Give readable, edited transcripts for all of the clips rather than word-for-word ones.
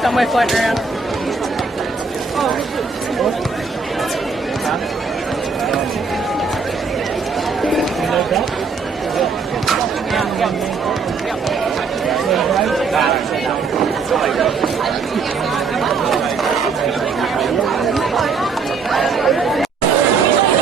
somewhere floating around.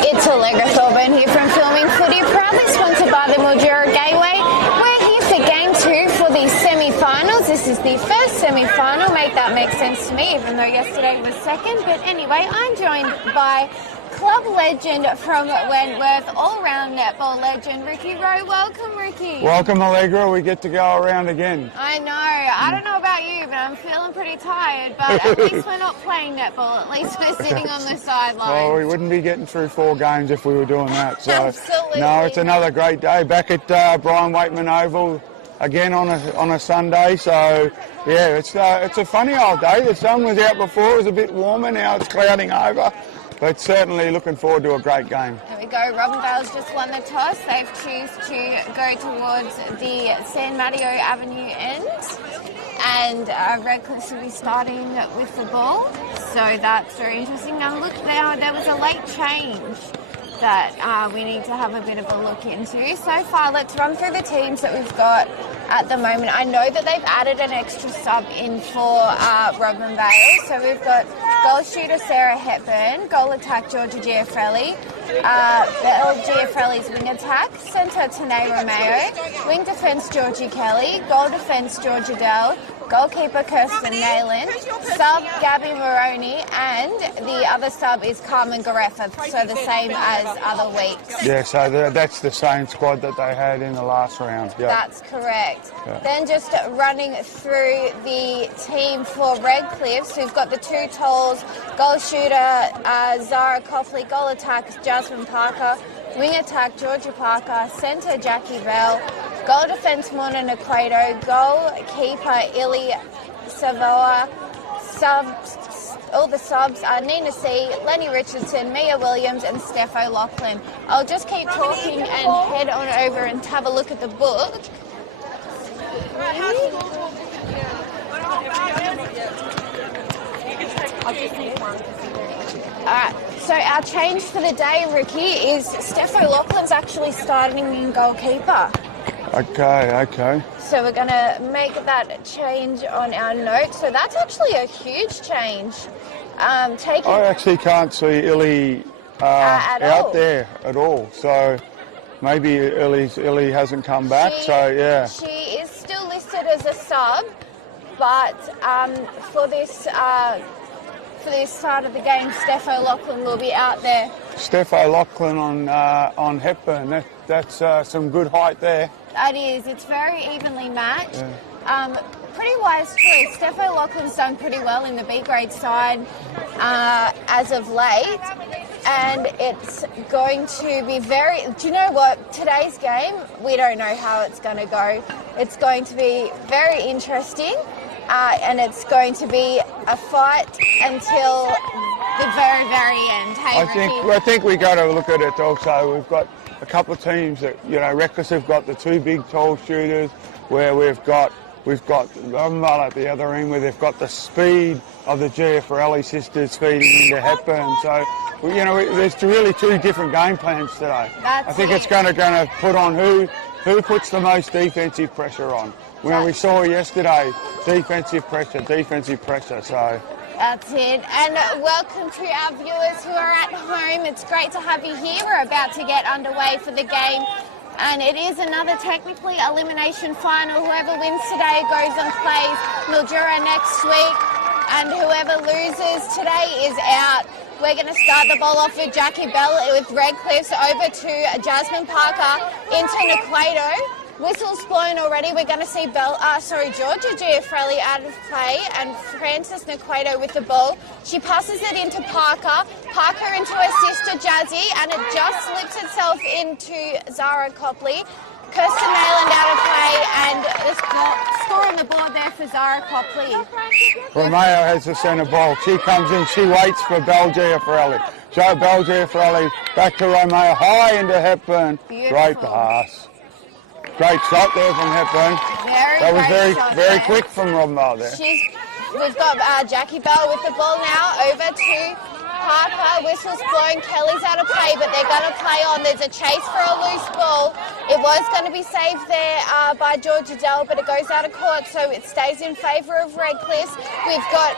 It's Allegra Thorburn here from Filming Footy, proudly sponsored by the Mildura Gateway. We're here for Game 2 for the semi-finals. This is the first semi-final. Make that make sense to me, even though yesterday was second. But anyway, I'm joined by club legend from Wentworth, all-round netball legend, Ricky Rowe. Welcome, Ricky. Welcome, Allegra. We get to go around again. I know. I don't know about you, but I'm feeling pretty tired. But at least we're not playing netball. At least we're sitting on the sidelines. Well, we wouldn't be getting through 4 games if we were doing that. So, absolutely. no, it's another great day. Back at Brian Waitman Oval again on a Sunday. So, yeah, it's a funny old day. The sun was out before. It was a bit warmer. Now it's clouding over. But certainly looking forward to a great game. There we go. Robinvale's just won the toss. They've choose to go towards the San Mateo Avenue end. And Redcliffe will be starting with the ball. So that's very interesting. Now look, there was a late change that we need to have a bit of a look into. So far, let's run through the teams that we've got at the moment. I know that they've added an extra sub in for Robinvale. So we've got goal shooter Sarah Hepburn, goal attack Georgia Giafrelli, Belle Giafrelli's wing attack, centre Tanae Romeo, wing defence Georgie Kelly, goal defence Georgia Dell, goalkeeper Kirsten Nayland, sub Gabby Moroney, and the other sub is Carmen Gareffa, so the same as other weeks. Yeah, so that's the same squad that they had in the last round. Yeah. That's correct. Yeah. Then just running through the team for Redcliffe, so we've got the 2 tolls, goal shooter Zara Coughley, goal attack Jasmine Parker, wing attack Georgia Parker, centre Jackie Bell, goal defence Mona Naquato, goalkeeper Illy Savoa, all the subs are Nina C, Lenny Richardson, Mia Williams and Steph O'Loughlin. I'll just keep talking and head on over and have a look at the book. Alright, so our change for the day, Ricky, is Steph O'Loughlin's actually starting in goalkeeper. Okay. So we're going to make that change on our notes. So that's actually a huge change. I actually can't see Illy out there at all. So maybe Illy hasn't come back. She is still listed as a sub, but for this start of the game, Steph O'Loughlin will be out there. Steph O'Loughlin on Hepburn. That's some good height there. It is. It's very evenly matched. Yeah. Pretty wise choice. Steph O'Loughlin's done pretty well in the B grade side as of late. And it's going to be very... Do you know what? Today's game, we don't know how it's going to go. It's going to be very interesting. And it's going to be a fight until the very, very end. Hey, I think we got to look at it also. We've got a couple of teams that, Reckless have got the 2 big tall shooters, where we've got Robinvale at the other end, where they've got the speed of the Giafrelli sisters feeding into Hepburn. So, there's really 2 different game plans today. I think it's going to put on who puts the most defensive pressure on. We saw yesterday, defensive pressure, so... That's it. And welcome to our viewers who are at home. It's great to have you here. We're about to get underway for the game. And it is another technically elimination final. Whoever wins today goes and plays Mildura next week. And whoever loses today is out. We're going to start the ball off with Jackie Bell with Redcliffe's over to Jasmine Parker into Naquato. Whistle's blown already. We're going to see Georgia Giafrelli out of play and Frances Naquato with the ball. She passes it into Parker. Parker into her sister Jazzy, and it just slips itself into Zara Copley. Kirsten Nayland out of play, and the score on the board there for Zara Copley. Romeo has the centre ball. She comes in, she waits for Belle Giafrelli. So Belle Giafrelli back to Romeo, high into Hepburn. Beautiful. Great pass. Great shot there from Hepburn. That was very quick from Robinvale there. She's we've got Jackie Bell with the ball now over to Parker. Whistle's blowing. Kelly's out of play, but they're going to play on. There's a chase for a loose ball. It was going to be saved there by Georgia Dell, but it goes out of court, so it stays in favour of Redcliffe. We've got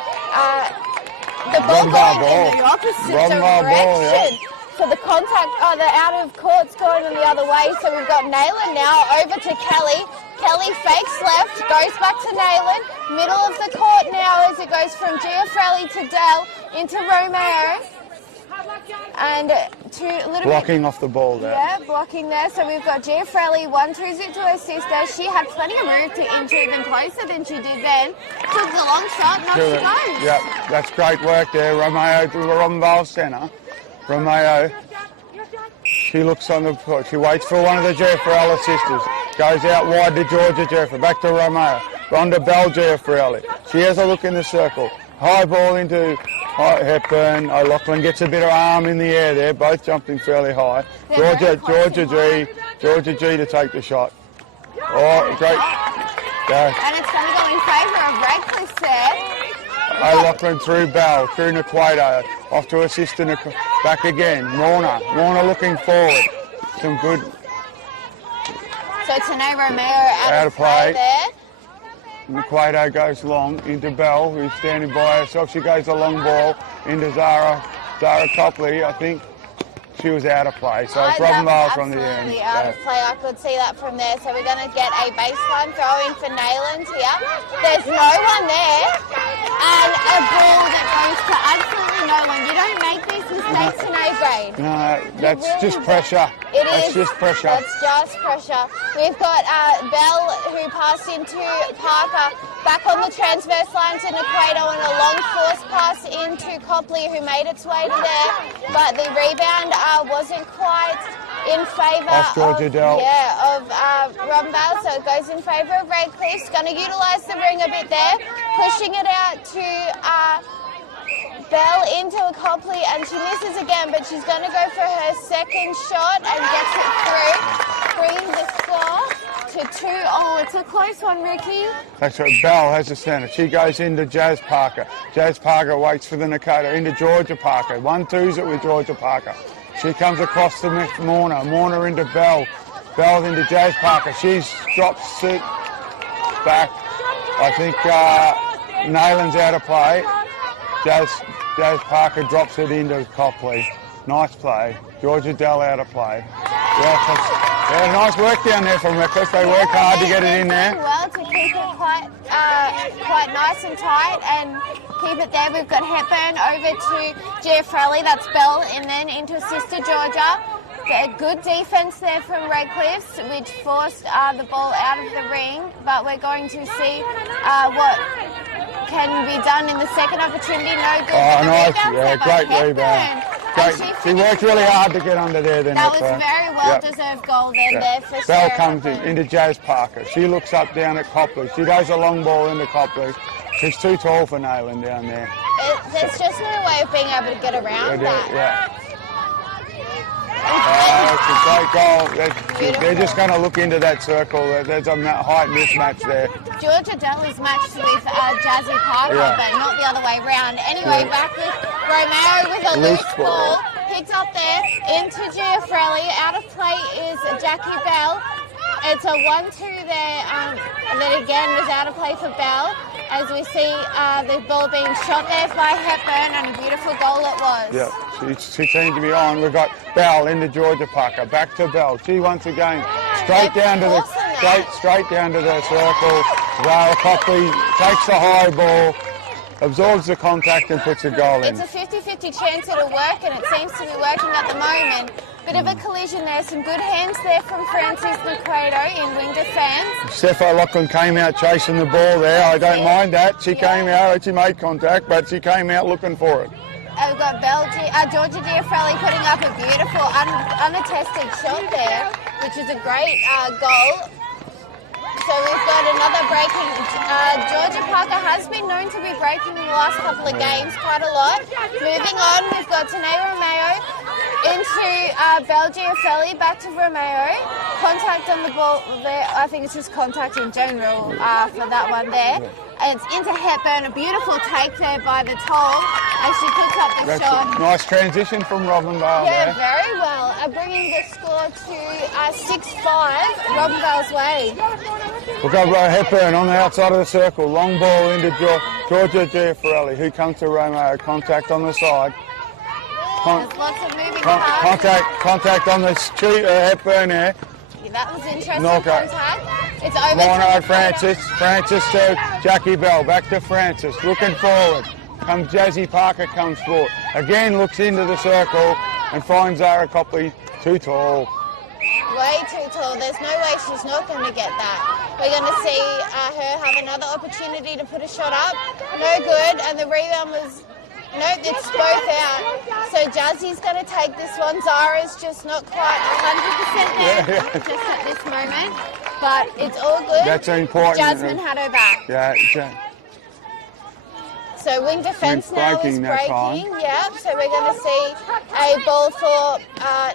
the ball going in the opposite direction. So the contact, the out of court's going in the other way. So we've got Nayland now over to Kelly. Kelly fakes left, goes back to Nayland. Middle of the court now as it goes from Giafrelli to Dell into Romeo. And blocking off the ball there. Yeah, blocking there. So we've got Giafrelli 1-2 to her sister. She had plenty of room to inch even closer than she did then. Took the long shot, and off she goes. Yeah, that's great work there. Romeo to the Robinvale centre. Romeo, she looks on the court. She waits for one of the Giafrelli sisters. Goes out wide to Georgia Giafrelli. Back to Romeo. Ronda Bell Giafrelli. She has a look in the circle. High ball into Hepburn. O'Loughlin gets a bit of arm in the air there. Both jumping fairly high. Georgia G to take the shot. Oh, great. Go. And it's going to go in favour of Redcliffe there. O'Loughlin through Bell, through Naquato, off to assist back again. Morna looking forward. Some good. So Tane Romeo out of play there. Naquato goes long into Bell, who's standing by herself. She goes a long ball into Zara Copley, I think. She was out of play, so it's Robinvale from the end. Absolutely out of play, I could see that from there. So we're going to get a baseline throw in for Nayland here. There's no one there. And a ball that goes to absolutely no one. You don't make these mistakes in A-grade. No, that's just pressure. That's just pressure. That's just pressure. We've got Bell, who passed into Parker, back on the transverse line to Naquato, and a long force pass into Copley, who made its way to there. But the rebound wasn't quite in favour of Robinvale, so it goes in favour of Redcliffe. Going to utilise the ring a bit there, pushing it out to Bell into a Copley, and she misses again, but she's going to go for her second shot and gets it through, bringing the score to 2. Oh, it's a close one, Ricky. That's right. Bell has the centre. She goes into Jazz Parker. Jazz Parker waits for the Nakota into Georgia Parker. 1-2's it with Georgia Parker. She comes across to Morna into Bell. Bell into Jazz Parker. She drops it back. I think Nayland's out of play. Jazz Parker drops it into Copley. Nice play. Georgia Dell out of play. Yeah, nice work down there from Redcliffe. They work hard to get it in there. Well, to keep it quite nice and tight and keep it there. We've got Hepburn over to Giafrelli. That's Bell, and then into sister Georgia. A good defence there from Redcliffe, which forced the ball out of the ring. But we're going to see what can be done in the second opportunity. No good. Oh, nice. Yeah, great rebound. Great. She worked really hard to get under there. Then that was a very well-deserved goal there for Bell comes into Jazz Parker. She looks up down at Copley. She does a long ball into Copley. She's too tall for Nayland down there. There's just no way of being able to get around that. Yeah. It's a great goal. They're just going to look into that circle. There's a height mismatch there. Georgia Dell is matched with Jazzy Parker, but not the other way around. Anyway, back with Romeo with a loose ball. Picked up there into Giafrelli. Out of play is Jackie Bell. It's a 1-2 there. That again was out of play for Bell. As we see the ball being shot there by Hepburn, and a beautiful goal it was. Yeah, she seemed to be on. We've got Bell into Georgia Parker, back to Bell. She once again straight down to the circle. Zara Copley takes the high ball, absorbs the contact and puts a goal in. It's a 50-50 chance it'll work, and it seems to be working at the moment. Bit of a collision there. Some good hands there from Francis Naquato in wing defence. Steph O'Loughlin came out chasing the ball there. I don't mind that. She came out, she made contact, but she came out looking for it. We've got Georgia Giafrelli putting up a beautiful unattested shot there, which is a great goal. So we've got another breaking. Georgia Parker has been known to be breaking in the last couple of games quite a lot. Moving on, we've got Tane Romeo in into Belgium, Felly, back to Romeo. Contact on the ball there. I think it's just contact in general for that one there. And it's into Hepburn. A beautiful take there by the toll as she puts up the That's shot. a nice transition from Robinvale Yeah, there. very well. Bringing the score to 6-5, Robinvale's way. We've got Hepburn on the outside of the circle. Long ball into Georgia Giaffarelli, who comes to Romeo. Contact on the side. There's lots of moving parts. Contact on the Hepburn there. Yeah, that was interesting. Knockout. Contact. It's over Mono to Francis to Jackie Bell. Back to Francis. Looking forward. Comes Jazzy Parker comes forward. Again looks into the circle and finds Zara Copley too tall. Way too tall. There's no way she's not going to get that. We're going to see her have another opportunity to put a shot up. No good. And the rebound was... Nope, it's both out. So Jazzy's going to take this one. Zara's just not quite 100% there just at this moment. But it's all good. That's important. Jasmine had her back. Yeah. So wing defence now is breaking that time. breaking. Yep. So we're going to see a ball for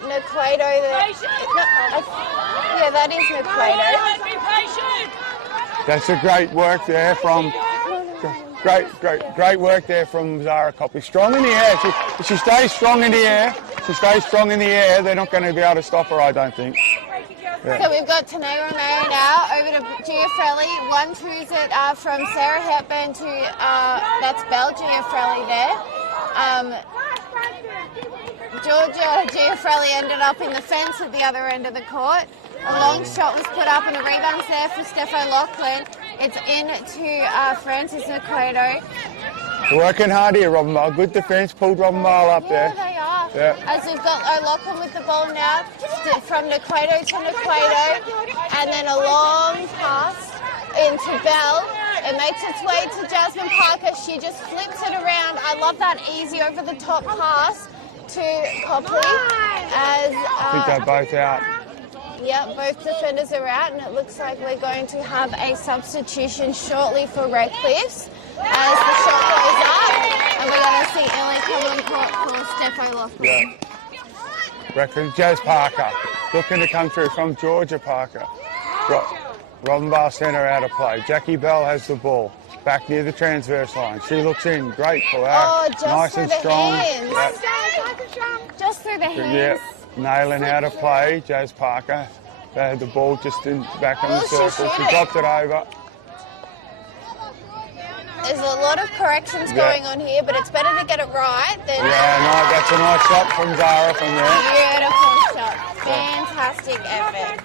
Naquato. Yeah, that is Naquato. That's a great work there from... Great work there from Zara Copley. Strong in the air. If she stays strong in the air, they're not going to be able to stop her, I don't think. Yeah. So we've got Tanae Romeo now over to Giaffarelli. 1-2's it from Sarah Hepburn to that's Belle Giaffarelli there. Georgia Giaffarelli ended up in the fence at the other end of the court. A long shot was put up and the rebound's there for Steph O'Loughlin. It's in to Francis Naquato. They're working hard here, Robinvale. Good defence, pulled Robinvale up there. Yeah, they are. Yeah. As we've got O'Loughlin with the ball now, from Naquato to Naquato, and then a long pass into Bell. It makes its way to Jasmine Parker. She just flips it around. I love that easy over the top pass to Copley. I think they're both out. Yep, both defenders are out, and it looks like we're going to have a substitution shortly for Redcliffe's as the shot goes up, and we're going to see Ellie come on court for Steph O'Loughlin. Yeah. Redcliffe, Jazz Parker, looking to come through from Georgia Parker. Robinvale centre out of play. Jackie Bell has the ball. Back near the transverse line. She looks in. Great pull out. Oh, just nice through and the strong. hands. Yep. Just through the hands. Yep. Nailing out of play. Jazz Parker. They had the ball just back on the circle. She dropped it over. There's a lot of corrections going on here, but it's better to get it right than... Yeah, no, that's a nice shot from Zara from there. Beautiful shot. Fantastic effort.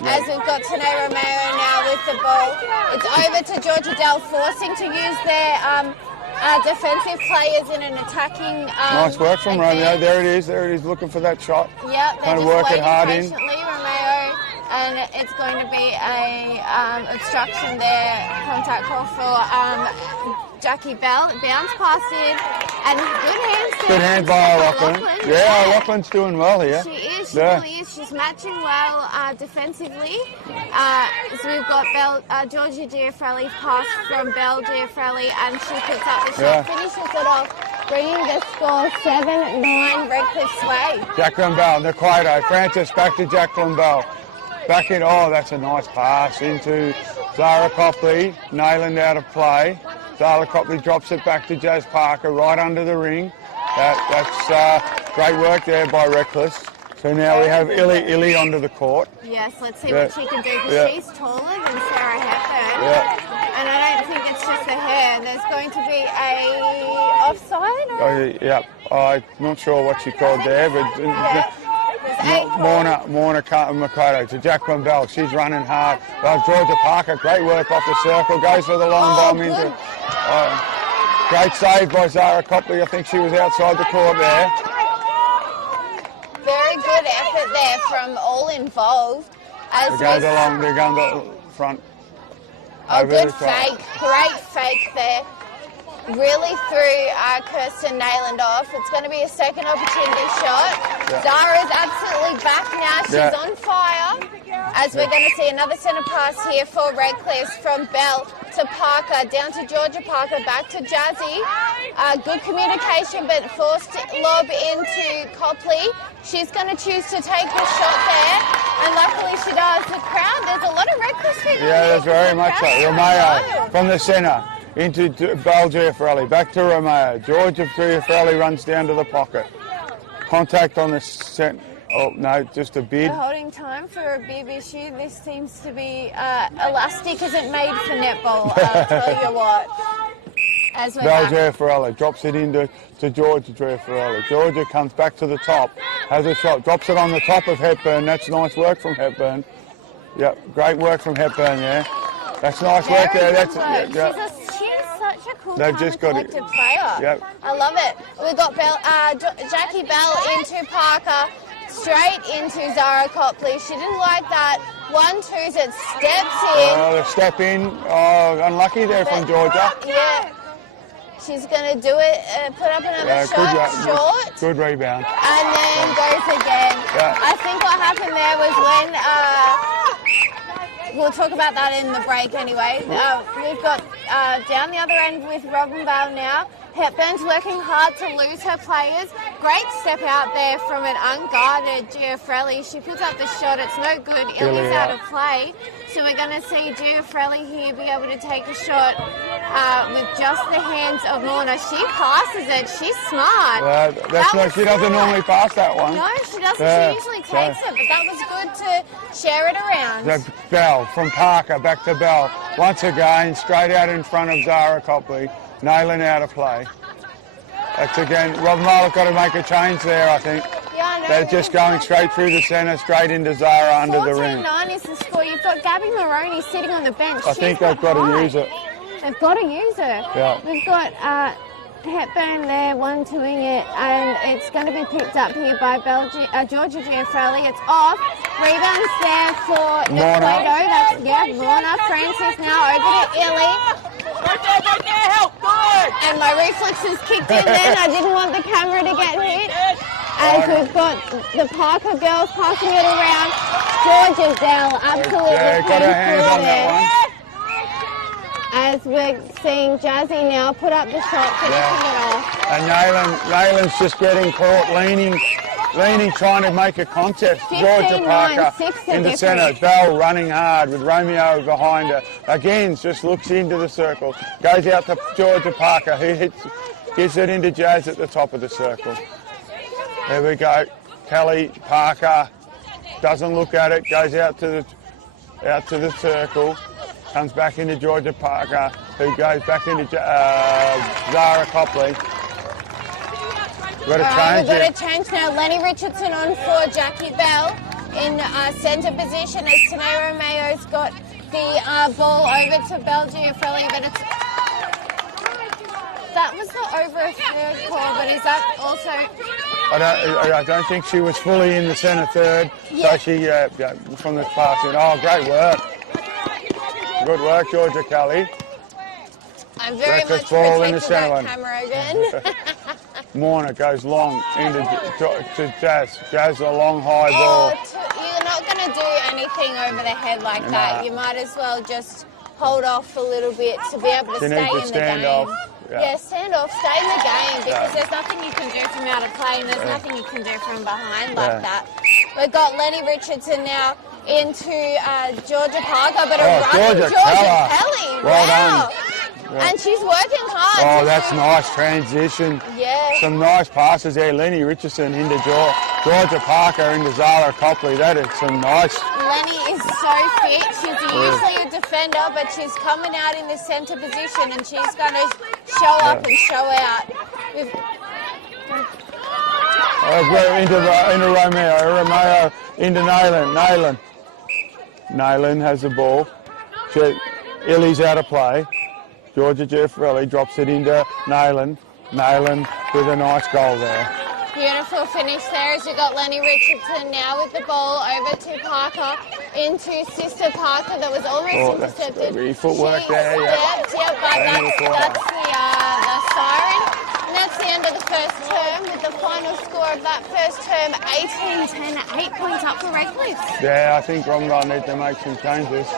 As we've got Tanae Romeo now with the ball. It's over to Georgia Dell, forcing to use their defensive players in an attacking... nice work from Romeo. There it is, looking for that shot. Yep, they're kind of just working waiting hard patiently, Romeo. And it's going to be a obstruction there, contact call for Jackie Bell. Bounce past in, and good hands there. Good hand by O'Loughlin. Yeah, O'Loughlin's doing well here. She is, she really is. She's matching well defensively. So we've got Georgia Giaffarelli pass from Belle Giaffarelli, and she puts up the shot, finishes it off, bringing the score 7-9 Redcliffe's way. Jacqueline Bell, Naquato, Francis back to Jacqueline Bell. Back in, that's a nice pass into Zara Copley, nailing out of play. Zara Copley drops it back to Jazz Parker, right under the ring. That's great work there by Redcliffe. So now we have Illy onto the court. Yes, let's see what she can do, because she's taller than Sarah Hepburn. Yeah. And I don't think it's just the hair. There's going to be a offside? Oh, yeah. I'm not sure what she called there, but... Morna Makoto to Jacqueline Bell. She's running hard. Georgia Parker, great work off the circle. Goes for the long bomb into. Great save by Zara Copley. I think she was outside the court there. Very good effort there from all involved. They're going to the front. Oh, good fake. Great fake there. Really threw Kirsten Nayland off. It's going to be a second opportunity shot. Yeah. Zara's absolutely back now. She's on fire. As we're going to see another centre pass here for Redcliffe from Bell to Parker, down to Georgia Parker, back to Jazzy. Good communication, but forced lob into Copley. She's going to choose to take the shot there, and luckily she does. The crowd, there's a lot of reckless people. Yeah, there's here, very much so. Romeo from the centre into Belle Giaffarelli, back to Romeo. Georgia Giaffarelli runs down to the pocket. Contact on the centre. Oh, no, just a bid. The holding time for a bib issue. This seems to be elastic isn't made for netball, I'll tell you what. As we're Belle back. Giaffarelli drops it into Georgia Giaffarelli. Georgia comes back to the top, has a shot, drops it on the top of Hepburn. That's nice work from Hepburn. Yep, great work from Hepburn, yeah. That's nice work there. That's She's such a cool, They've calm just and got it. collected player. Yep. I love it. We've got Jackie Bell into Parker, straight into Zara Copley. She didn't like that 1-2 that steps in. Oh, the step in. Oh, unlucky there from Georgia. Yeah. She's going to do it, put up another shot, short. Good rebound. And then goes again. Yeah. I think what happened there was when, we'll talk about that in the break anyway. We've got down the other end with Robinvale now. Hepburn's working hard to lose her players. Great step out there from an unguarded Giaffarelli. She puts up the shot. It's no good. Illy's out of play. So we're going to see Giaffarelli here be able to take a shot with just the hands of Lorna. She passes it. She's smart. She doesn't normally pass that one. No, she doesn't. She usually takes it, but that was good to share it around. Bell from Parker back to Bell. Once again, straight out in front of Zara Copley. Nailing out of play. That's again, Robinvale have got to make a change there, I think. Yeah, I know. They're just going straight through the centre, straight into Zara under the rim. 14-9 is the score. You've got Gabby Maroney sitting on the bench. I think they've got to use it. They've got to use her. Yeah. We've got Hepburn there, 1-2ing it, and it's going to be picked up here by Georgia Giaffarelli. It's off. Rebounds there for Nequedo. Lorna. Francis now over to Illy. And my reflexes kicked in then. I didn't want the camera to get hit. As we've got the Parker girls passing it around. Georgia Dell absolutely got her hands on that one. As we're seeing Jazzy now put up the shot, finishing it off. And Nayland's just getting caught leaning, trying to make a contest. Georgia Parker in the centre. Bell running hard with Romeo behind her. Again, just looks into the circle. Goes out to Georgia Parker, who gives it into Jazz at the top of the circle. There we go. Kelly Parker doesn't look at it. Goes out to the circle. Comes back into Georgia Parker, who goes back into Zara Copley. We've got a change now. Lenny Richardson on for Jackie Bell in centre position as Tanae Romeo's got the ball over to Belle Giaffarelli, but that was the over a third call, but is that also... I don't think she was fully in the centre third, so she, from the passing. Oh, great work. Good work, Georgia Kelly. I'm very much protecting that camera again. Morna goes long to Jazz. Jazz a long high ball. You're not going to do anything over the head like that. You might as well just hold off a little bit to be able to stay in the game. Yeah, stand off, stay in the game, because there's nothing you can do from out of play and there's nothing you can do from behind like that. We've got Lenny Richardson now into Georgia Parker, but a running Georgia Kelly. Well done. Yeah. And she's working hard. Oh, that's nice transition. Yeah. Some nice passes there. Lenny Richardson into Georgia Parker into Zara Copley. That is some nice. Lenny is so fit. She's usually a defender, but she's coming out in the centre position and she's going to show up and show out. Into Romeo into Nayland. Nayland has the ball. Illy's out of play. Georgia Giaffarelli drops it into Nayland. Nayland with a nice goal there. Beautiful finish there as you got Lenny Richardson now with the ball over to Parker into Sister Parker that was almost intercepted. Footwork there, but that's the siren. And that's the end of the first term with the final score of that first term, 18-10, 8 points up for Redcliffe. Yeah, I think Robinvale need to make some changes.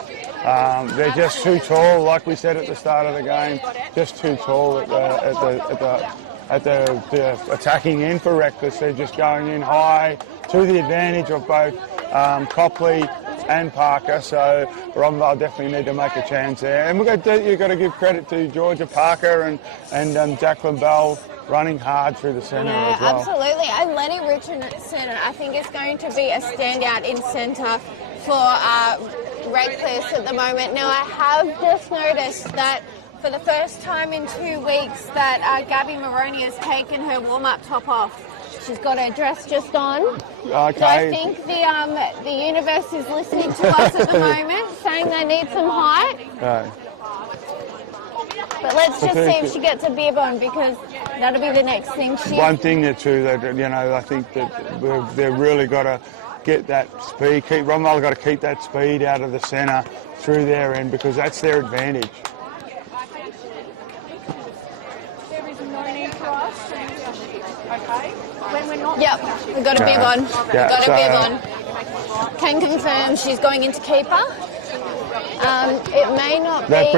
They're just too tall, like we said at the start of the game, just too tall at the attacking end for Reckless. They're just going in high to the advantage of both Copley and Parker, so Robinvale definitely need to make a chance there. And you've got to give credit to Georgia Parker and Jacqueline Bell running hard through the centre as well. Absolutely. And Lenny Richardson, I think, is going to be a standout in centre for Redcliffe at the moment. Now, I have just noticed that for the first time in 2 weeks that Gabby Maroney has taken her warm-up top off. She's got her dress just on. Okay. So I think the universe is listening to us at the moment, saying they need some height. Okay. But let's just see if she gets a bib on, because that'll be the next thing. One thing too that I think that they've really got to get that speed. Robinvale got to keep that speed out of the centre through their end, because that's their advantage. There is no need for us. Okay. When we're not. Yep, we've got a bib on. Yeah, Got a bib on. Can confirm she's going into keeper. It may not That be.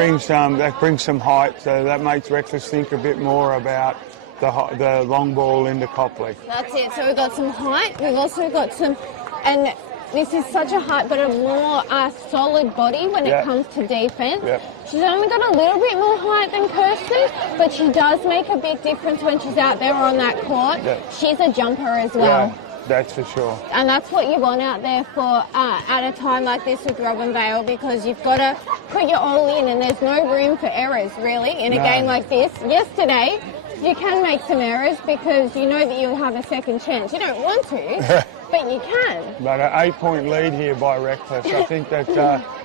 brings some height, so that makes Reckless think a bit more about the long ball into Copley. That's it. So we've got some height. We've also got some, and this is such a height, but a more solid body when it comes to defence. Yep. She's only got a little bit more height than Kirsten, but she does make a big difference when she's out there on that court. Yep. She's a jumper as well. Yeah, that's for sure. And that's what you want out there for at a time like this with Robinvale, because you've got to put your all in, and there's no room for errors really in a game like this. Yesterday, you can make some errors because you know that you'll have a second chance. You don't want to, but you can. But an 8-point lead here by Reckless. I think that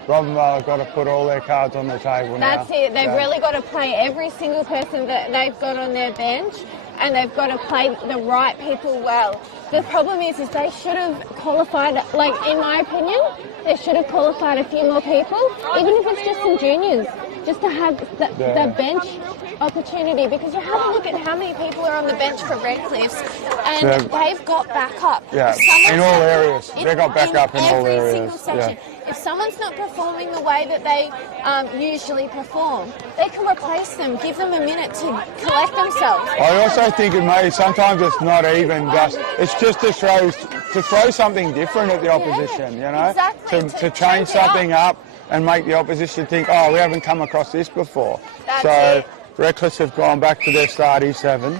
Robinvale have got to put all their cards on the table now. That's it. They've really got to play every single person that they've got on their bench, and they've got to play the right people well. The problem is they should have qualified, like in my opinion, they should have qualified a few more people, even if it's just some juniors, just to have the bench opportunity, because you have a look at how many people are on the bench for Redcliffs, and they've got backup. Yeah, in all areas. They've got backup in all areas. Every single section. Yeah. If someone's not performing the way that they usually perform, they can replace them, give them a minute to collect themselves. I also think sometimes it's not even just, it's just to throw something different at the opposition, Exactly. to change something up and make the opposition think, oh, we haven't come across this before. That's so it. Reckless have gone back to their starting 7.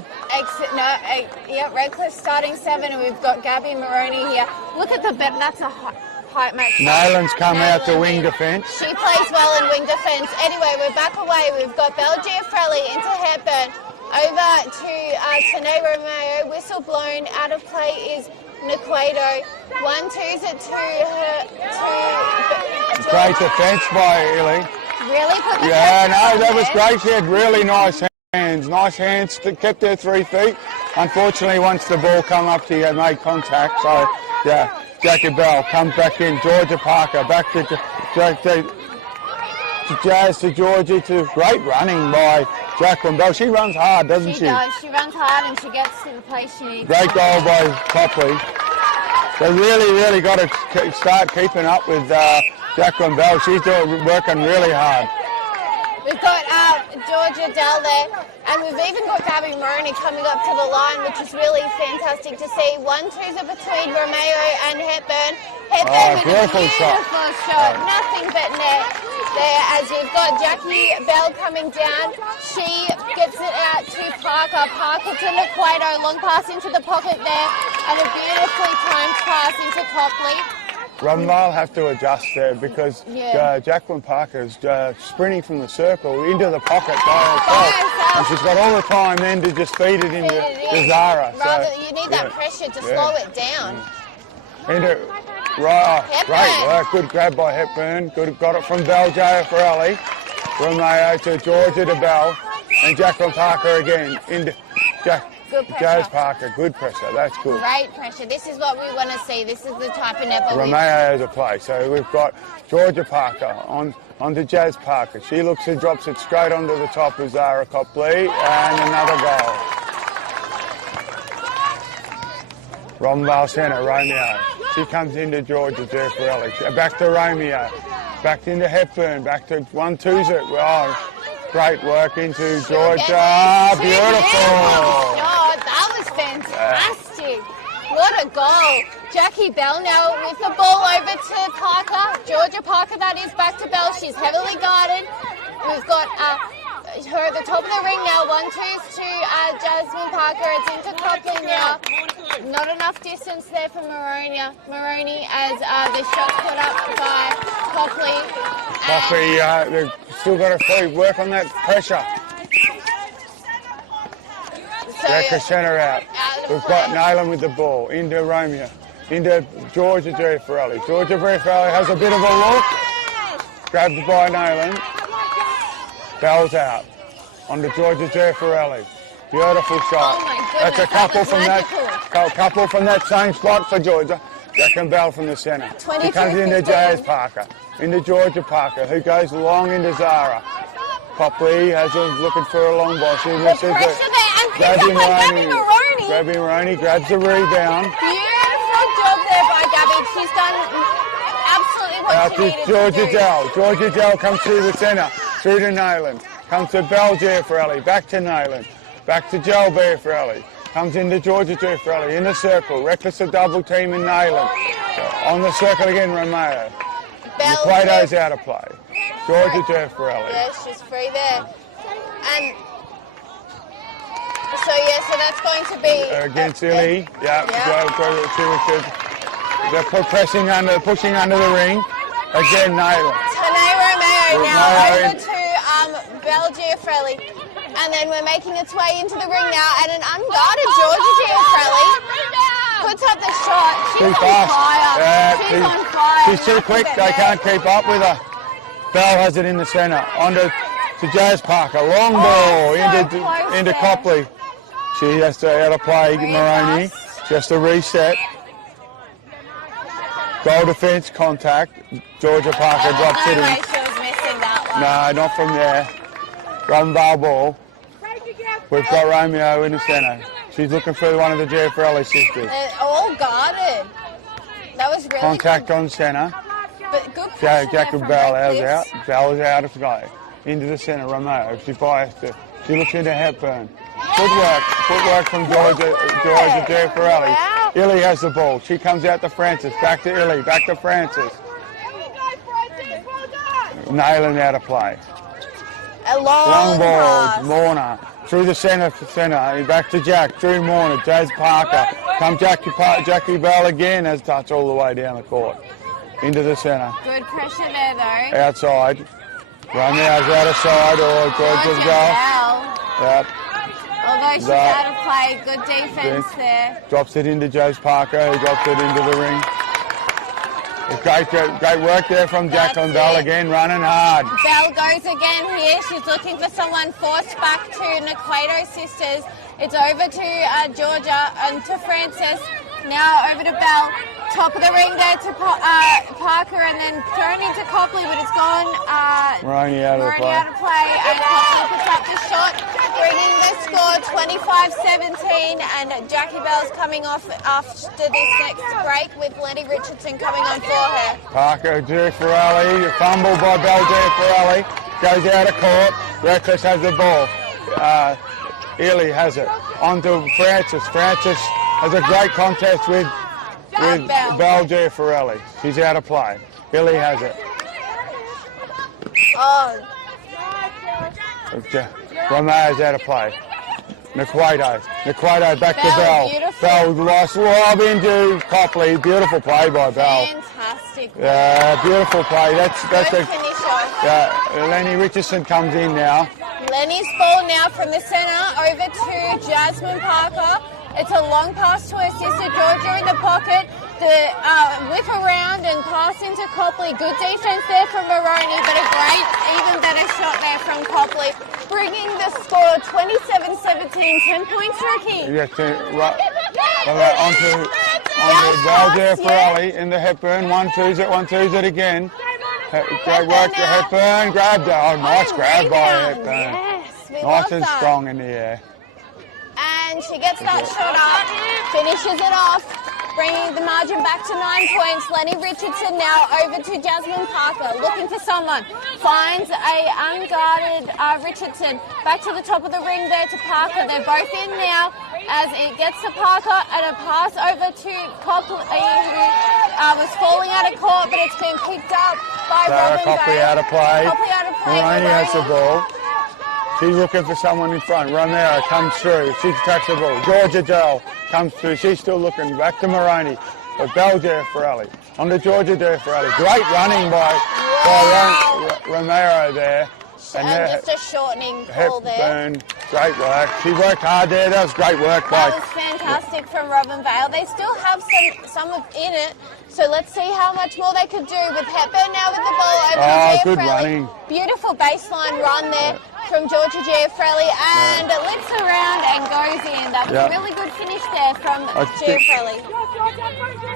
Redcliffe starting 7, and we've got Gabby Maroney here. Look at the bet. That's a height match. Nayland's come out to wing defence. She plays well in wing defence. Anyway, we're back away. We've got Belle Giafrelli into Hepburn. Over to Tane Romeo. Whistle blown. Out of play is Naquato. 1-2's it to her. Great defence by Ely. Really put the that was great. She had really nice hands. Nice hands. Kept her 3 feet. Unfortunately, once the ball come up, she had made contact. So, Jackie Bell comes back in. Georgia Parker back to Jazz, to Georgia, to great running by Jacqueline Bell. She runs hard, doesn't she? She does. She runs hard, and she gets to the place she needs. Great goal by Copley. They really got to start keeping up with Jacqueline Bell. She's working really hard. We've got Georgia Dell there, and we've even got Gabby Maroney coming up to the line, which is really fantastic to see. 1-2's are between Romeo and Hepburn. Hepburn with a beautiful shot. Nothing but net there, as we've got Jackie Bell coming down. She gets it out to Parker. Parker to Naquato. Long pass into the pocket there, and a beautifully timed pass into Copley. Robinvale have to adjust there, because Jacqueline Parker's sprinting from the circle into the pocket by herself. And she's got all the time then to just feed it into Zara. You need that pressure to slow it down. Great work. Good grab by Hepburn. Got it from Belle Giafrelli. Romeo to Georgia to Bell. And Jacqueline Parker again into Jazz Parker. Good pressure. That's good. Great pressure. This is what we want to see. This is the type of netball. Romeo has a play. So we've got Georgia Parker onto Jazz Parker. She looks and drops it straight onto the top of Zara Copley, and another goal. Robinvale centre, Romeo. She comes into Georgia Jefferelli. Back to Romeo. Back into Hepburn. Back to 1-2s it. Oh, great work into Georgia. Beautiful. Oh, that was fantastic. What a goal. Jackie Bell now with the ball over to Parker. Georgia Parker, that is, back to Bell. She's heavily guarded. We've got her at the top of the ring now. 1-2s to Jasmine Parker. It's into Copley now. Not enough distance there for Maroney as the shot's put up by Copley. Copley, they've still got to work on that pressure. Back the centre out. We've got Nayland with the ball. Into Romeo. Into Georgia Jefferelli. Georgia Jefferelli has a bit of a look. Grabbed by Nayland. Bell's out. On to Georgia Jefferelli. Beautiful shot. Oh my goodness, That's a couple from that same spot for Georgia. Jack and Bell from the centre. He comes into Jazz Parker. Into Georgia Parker, who goes long into Zara. Copley has him looking for a long ball. She misses it. Grabbing Maroney. Grabbing Maroney, grabs the rebound. Beautiful job there by Gabby. She's done absolutely what she needed Georgia to do. Dell. Georgia Dell comes through the centre. Through to Nayland. Comes to Bell Jefferelli. Back to Nayland. Back to Joel Jefferelli. Comes into Georgia Jefferelli. In the circle. Reckless of double team in Nayland. On the circle again, Romeo. Plato's out of play. Georgia Jefferelli. Yeah, she's free there. And so that's going to be against Illy. They're pushing under the ring. Again, Nayland. Tanae Romeo now over to Bell Giafrelli. And then we're making its way into the ring now, and an unguarded Georgia Giafrelli puts up the shot. She's on fire. She's on fire. She's too quick. They can't keep up with her. Bell has it in the centre. On to Jazz Parker. Long ball into Copley. She has to out of play Maroney. She has to reset. Goal defence contact. Georgia Parker drops it in. She was missing that one. No, not from there. Robinvale ball. We've got Romeo in the centre. She's looking for one of the Giafrelli sisters. They're all guarded. That was really Contact good. On centre. But good pressure Jack there and from Bell both is lifts. out. Bell is out of play. Into the centre, Romeo. She looks into Hepburn. Footwork from Georgia Giafrelli. Wow. Illy has the ball. She comes out to Francis. Back to Illy. Back to Francis. Nayland out of play. A long ball. pass. Lorna. Through the centre. Back to Jack. Drew Morner. Jazz Parker. Come Jackie Bell again. Has touched all the way down the court. Into the centre. Good pressure there though. Outside. Romeo's out of side or Georgia's goal. Yep. Although she's out of play, good defence there. Drops it into Jazz Parker, who drops it into the ring. Great work there from Jacqueline Bell again, running hard. Bell goes again here. She's looking for someone, forced back to Naquato sisters. It's over to Georgia and to Francis. Now over to Bell. Top of the ring there to Parker and then thrown into Copley, but it's gone. Maroney out of play. And Copley puts up the shot, bringing the score 25-17. And Jackie Bell's coming off after this next break with Letty Richardson coming on for her. Parker Giafrelli, fumble by Bell Giafrelli, goes out of court. Reckless has the ball. Ely has it. On to Francis. Francis has a great contest with Bell Giafrelli. She's out of play. Billy has it. Romeo's out of play. Naquato back to Bell. Beautiful. Bell lost Robin to Copley. Beautiful play by Bell. Fantastic. Yeah, beautiful play. That's Good finish off. Lenny Richardson comes in now. Lenny's ball now from the centre over to Jasmine Parker. It's a long pass to her sister Georgia in the pocket. The whip around and pass into Copley. Good defence there from Maroney, but a great, even better shot there from Copley. Bringing the score 27-17, 10 points, Ricky. Yes, onto Bell Giafrelli in the Hepburn. 1-2s it again. Great work to Hepburn. Grabbed it. Oh, nice grab by Hepburn. Yes, Nice and strong in the air. And she gets that shot up, finishes it off. bringing the margin back to 9 points. Lenny Richardson now over to Jasmine Parker, looking for someone. Finds a unguarded Richardson. Back to the top of the ring there to Parker. They're both in now as it gets to Parker and a pass over to Copley, who was falling out of court, but it's been picked up by Robinvale. Copley out of play. Copley out of play. Maroney has the ball. She's looking for someone in front. Romero comes through. She attacks the ball. Georgia Dell comes through. She's still looking. Back to Maroney. But Bell Jaffarelli. On to Georgia Jaffarelli. Great running by Romero there. And just a shortening ball there. Great work. She worked hard there. That was great work. That was fantastic from Robinvale. They still have some in it. So let's see how much more they could do with Hepburn now with the ball over to good Giafrelli. running. Beautiful baseline run there from Georgia Giafrelli, and it lifts around and goes in. That was a really good finish there from Giafrelli.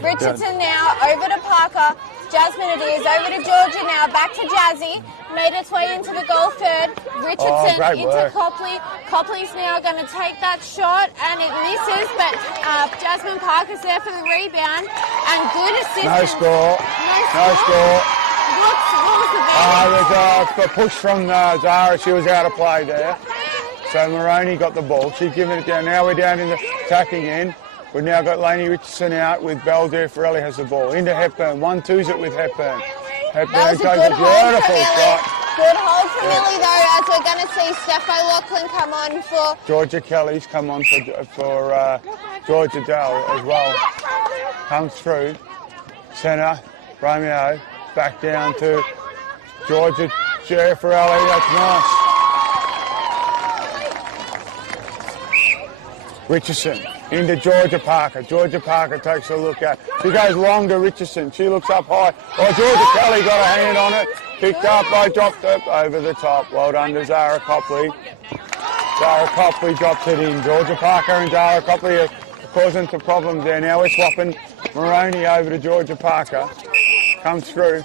Richardson now over to Parker. Jasmine it is, over to Georgia now, back to Jazzy. Made its way into the goal third. Richardson into Copley. Copley's now going to take that shot, and it misses, but Jasmine Parker's there for the rebound. And good assistance. No score. No score. What was the There was a push from Zara. She was out of play there. So Maroney got the ball. She's giving it down. Now we're down in the attacking end. We've now got Lainey Richardson out with Bell Jaffarelli has the ball. Into Hepburn. 1-2's it with Hepburn. That was a good hold from Millie. Good hold from Millie though, as we're going to see Steph O'Loughlin come on for... Georgia Kelly's come on for Georgia Dell as well. Comes through. Centre. Romeo. Back down to Georgia Jaffarelli. That's nice. Richardson into Georgia Parker. Georgia Parker takes a look at. She goes long to Richardson. She looks up high. Oh, Georgia Kelly got a hand on it. Picked up. I dropped it over the top. Well done to Zara Copley. Zara Copley drops it in. Georgia Parker and Zara Copley are causing some problems there. Now we're swapping Maroney over to Georgia Parker. Comes through.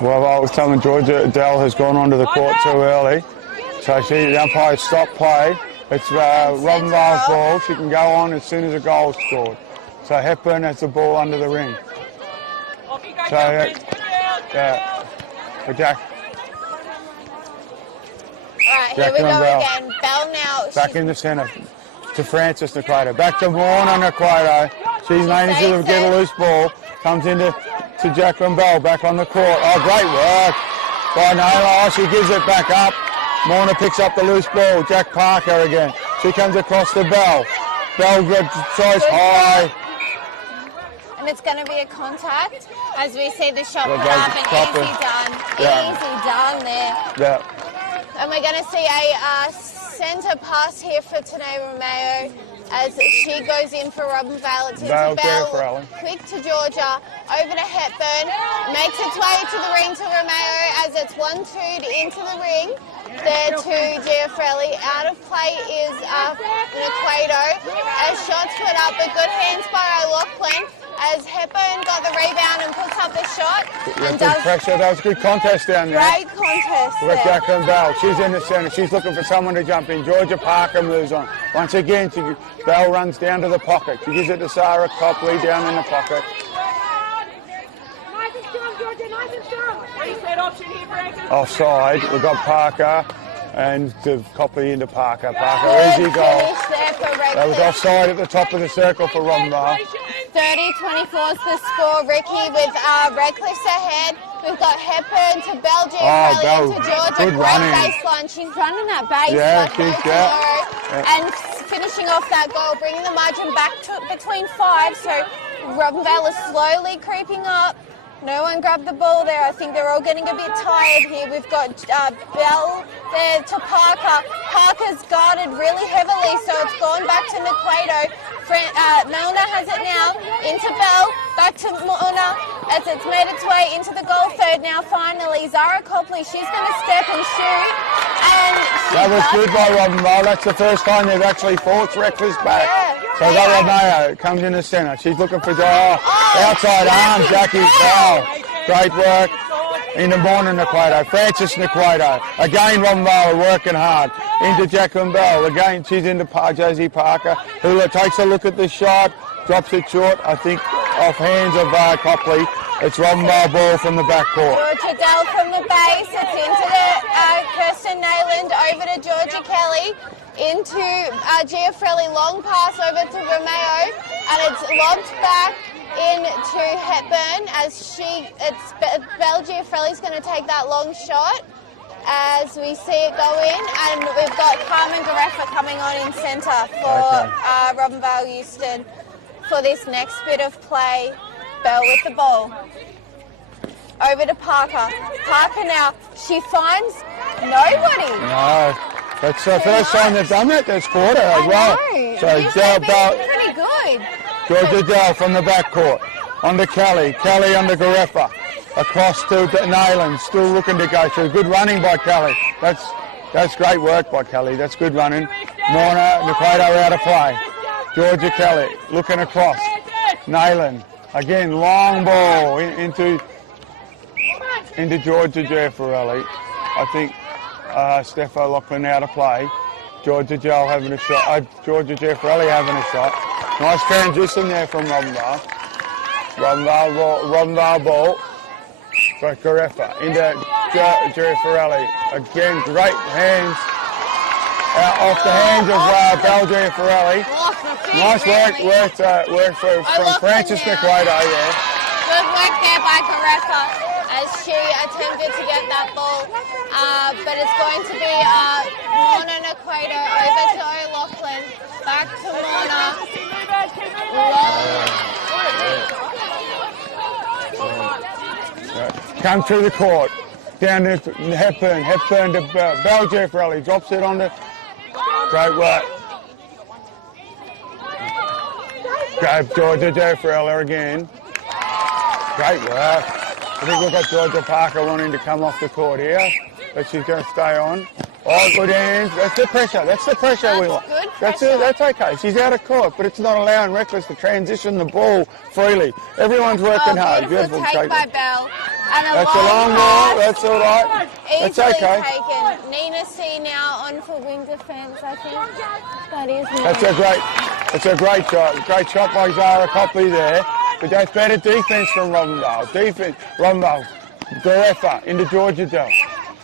Well, I was telling Georgia Dell has gone onto the court too early. So the umpire stopped play. It's Robinvale's ball. She can go on as soon as a goal is scored. So Hepburn has the ball under the ring. So, Jack. Alright, here we go again. Bell now. Back in the centre to Francis Naquato. Back to Morna Naquato. She's managed to get a loose ball. Comes into Jacqueline Bell back on the court. Oh, great work by Naylor. Oh, she gives it back up. Morna picks up the loose ball. Jack Parker again. She comes across the Bell. Bell tries high. And it's going to be a contact as we see the shot put up and easy done. Easy done there. Yeah. And we're going to see a centre pass here for Tanae Romeo as she goes in for Robinvale. It's into Bell, quick to Georgia, over to Hepburn, makes its way to the ring to Romeo as it's 1-2'd into the ring. There to Giafrelli. Out of play is Naquato. As shots put up, but good hands by O'Loughlin as Hepburn got the rebound and puts up the shot. And does pressure. That was a good contest down there. Great contest with Jacqueline Bell. She's in the centre. She's looking for someone to jump in. Georgia Parker moves on. Once again, Bell runs down to the pocket. She gives it to Sarah Copley down in the pocket. Offside. We've got Parker and the Copley into Parker. Parker, easy goal. That was offside at the top of the circle for Robinvale. 30-24 is the score. Ricky with Redcliffe's ahead. We've got Hepburn to Bell Jaffarelli to Georgia. Good Great running. baseline. She's running that base. Yeah, And finishing off that goal, bringing the margin back to between 5. So Robinvale is slowly creeping up. No one grabbed the ball there. I think they're all getting a bit tired here. We've got Bell there to Parker. Parker's guarded really heavily, so it's gone back to Naquato. Milner has it now into Bell, back to Milner as it's made its way into the goal third now finally. Zara Copley, she's going to step and shoot. And that was good by Robinvale. That's the first time they've actually forced Reckless back. Yeah. So that Romeo comes in the centre. She's looking for outside arm, Jackie. Oh, great work. into Morna Naquato, Francis Naquato. Again, Robinvale working hard. Into Jacqueline Bell. Again, she's into Josie Parker, who takes a look at the shot, drops it short, I think, off hands of Copley. It's Robinvale ball from the backcourt. Georgia Dell from the base. It's into the Kirsten Nayland, over to Georgia Kelly, into Giafrelli, long pass over to Romeo, and it's lobbed back into Hepburn as Belle Giafrelli's going to take that long shot as we see it go in, and we've got Carmen Gareffa coming on in centre for Robinvale Euston for this next bit of play. Bell with the ball. Over to Parker. Parker now, she finds nobody. No, that's the first time they've done that this quarter as well. So Dell, pretty good. Georgia Dell from the backcourt. On to Kelly. Kelly under Gareffa. Across to Nayland. Still looking to go through. Good running by Kelly. That's great work by Kelly. That's good running. Morna Naquato out of play. Georgia Kelly looking across. Nayland. Again, long ball into Georgia Giafrelli. I think Steph Lachlan out of play. Georgia Gel having a shot. Georgia Giafrelli having a shot. Nice transition there from Robinvale. Robinvale ball for Gareffa into Giafrelli. Again, great hands. Off the hands of Belle Giafrelli. Nice work from Francis Naquato, yeah. Good work there by Gareffa as she attempted to get that ball. But it's going to be Morna Naquato over to O'Loughlin. Back to Morna. Come through the court. Down to Hepburn. Hepburn to Belle Giafrelli. Drops it on the... Great work. Grab Georgia Giafrelli again. Great work. I think we've got Georgia Parker wanting to come off the court here, but she's going to stay on. Oh, good hands. That's the pressure. That's the pressure we want. That's it. That's okay. She's out of court, but it's not allowing Reckless to transition the ball freely. Everyone's working hard. Beautiful take by Bell. And that's a long ball. That's all right. That's okay. Taken. Nina C now on for wing defence, I think. That is nice. That's a great shot. Great shot by Zara Copley there. But that's better defence from Robinvale. Robinvale. Gareffa into Georgia Dell.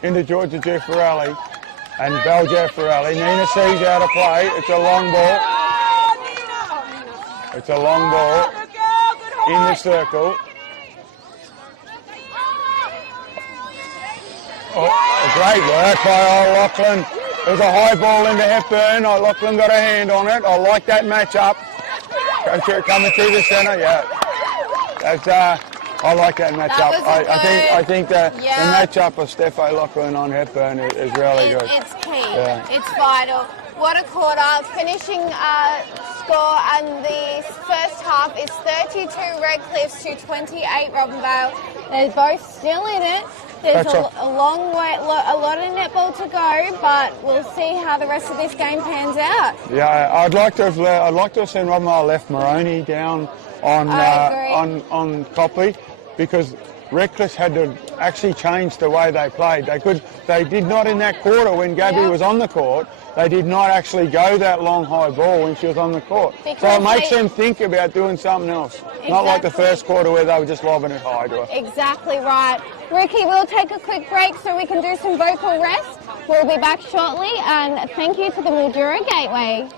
Into Georgia Giafrelli. And Belle Giafrelli. Nina C's out of play. It's a long ball. It's a long ball. In the circle. Oh, great work by O'Loughlin. It was a high ball into Hepburn. O'Loughlin got a hand on it. I like that match-up. Coming through the centre, yeah. That's, I like that match-up. I think the match-up of Steph O'Loughlin on Hepburn is really good. It's key. Yeah. It's vital. What a quarter. Finishing score and the first half is 32 Redcliffs to 28 Robinvale. They're both still in it. There's a long way, a lot of netball to go, but we'll see how the rest of this game pans out. Yeah, I'd like to have seen Robinvale left Moroney down on Copley, because Reckless had to actually change the way they played. They did not in that quarter when Gabby was on the court. They did not actually go that long high ball when she was on the court. Because so it makes them think about doing something else. Exactly. Not like the first quarter where they were just lobbing it high to her. Exactly right. Ricky, we'll take a quick break so we can do some vocal rest. We'll be back shortly, and thank you to the Mildura Gateway.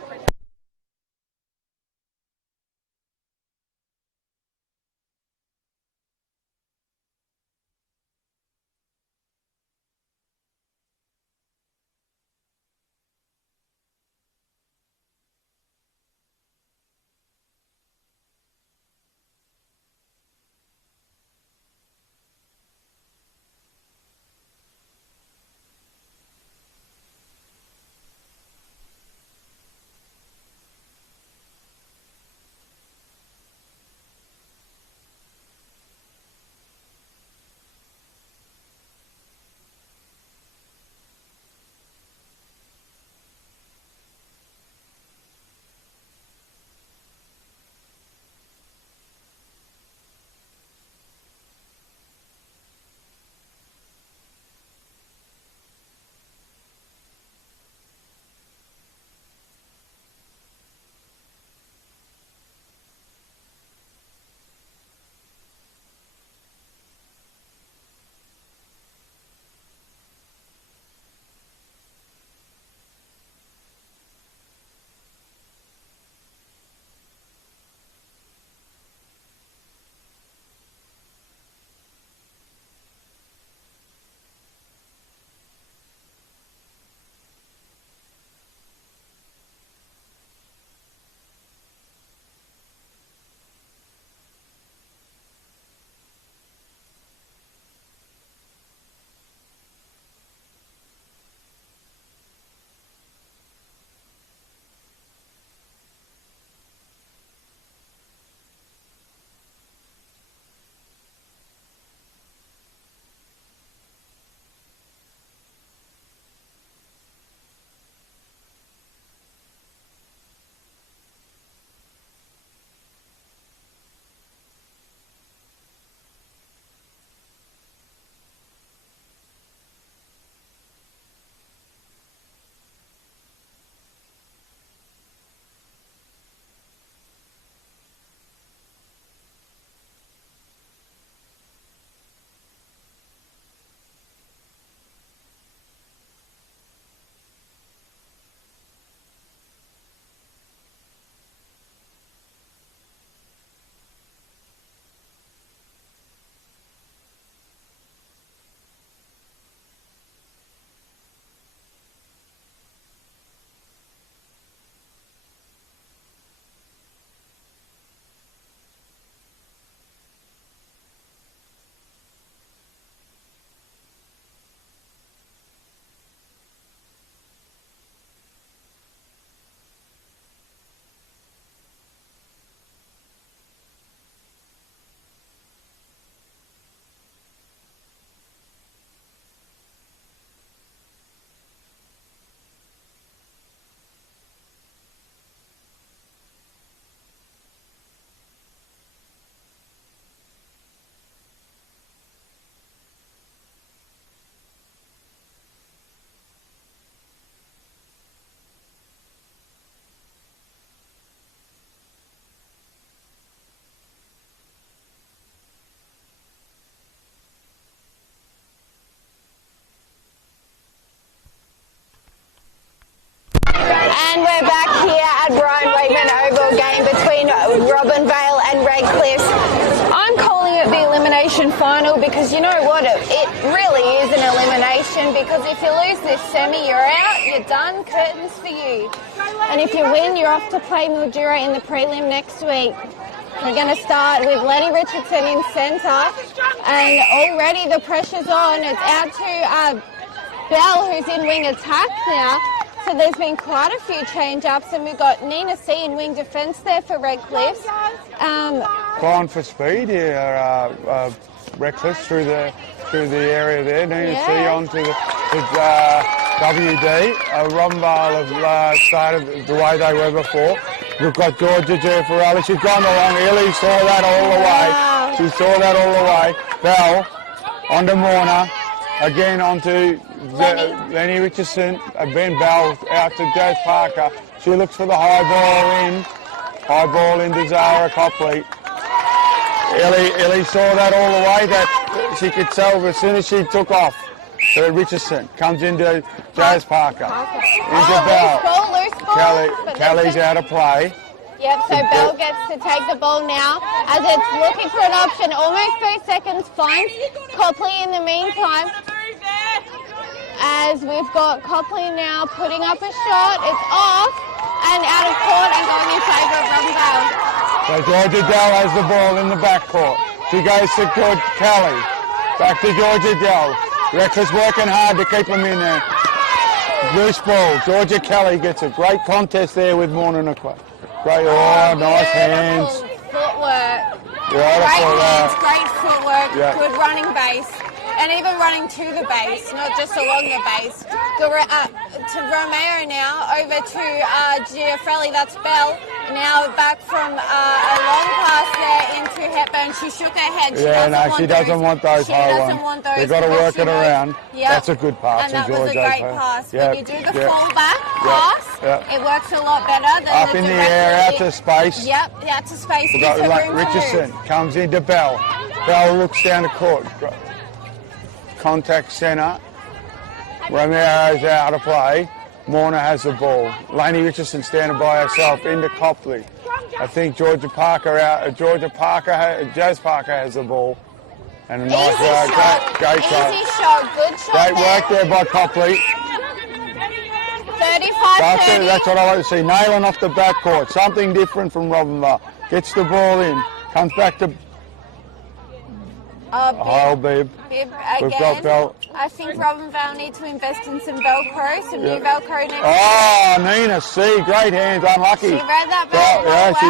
Robinvale and Redcliffe. I'm calling it the elimination final because you know what? It really is an elimination because if you lose this semi, you're out, you're done, curtains for you. And if you win, you're off to play Mildura in the prelim next week. We're going to start with Lenny Richardson in centre, and already the pressure's on. It's out to Bell, who's in wing attack now. So there's been quite a few change-ups, and we've got Nina C in wing defence there for Redcliffe. Gone for speed here, Redcliffe through the area there. Nina C on to the WD. Robinvale have started the way they were before. We've got Georgia Giaffarelli. She's gone along. Illy saw that all the way. Wow. She saw that all the way. Bell onto Morna. Again onto Lenny Richardson. Ben Bell out to Jazz Parker. She looks for the high ball in. High ball into Zara Copley. Illy saw that all the way that she could tell as soon as she took off. So Richardson comes into Jazz Parker. Into Bell. Loose ball. Kelly's out of play. Yep, so Bell gets to take the ball now as it's looking for an option. Almost 3 seconds, finds Copley in the meantime. As we've got Copley now putting up a shot. It's off and out of court and going in favour of Robinvale. So Georgia Dell has the ball in the backcourt. She goes to Kelly. Back to Georgia Dell. Reckless working hard to keep them in there. Loose ball. Georgia Kelly gets a great contest there with Morna Nakwa. Great, nice hands. Footwork. Beautiful. Great footwork. Yeah. Good running base. And even running to the base, not just along the base. To Romeo now, over to Giaffarelli, that's Bell. Now back from a long pass there into Hepburn. She shook her head. She doesn't want those high ones. They've got to work it around. Yep. That's a good pass. And that was a great pass. Yep. When you do the fullback pass, it works a lot better than up in the air, out to space. Yep, out to space. We've got Richardson comes into Bell. Bell looks down the court. Contact centre. Romero's out of play. Morna has the ball. Lainey Richardson standing by herself into Copley. I think Jazz Parker has the ball. And a nice great shot. Easy shot, good shot. Great work there by Copley. 35-30. That's what I like to see. Nailing off the backcourt. Something different from Robinvale. Gets the ball in. Comes back to Bib. Bib We've again. got Bell. I think Robinvale need to invest in some Velcro, some new Velcro next Nina C. Great hands. Unlucky. She read that ball. Yeah, she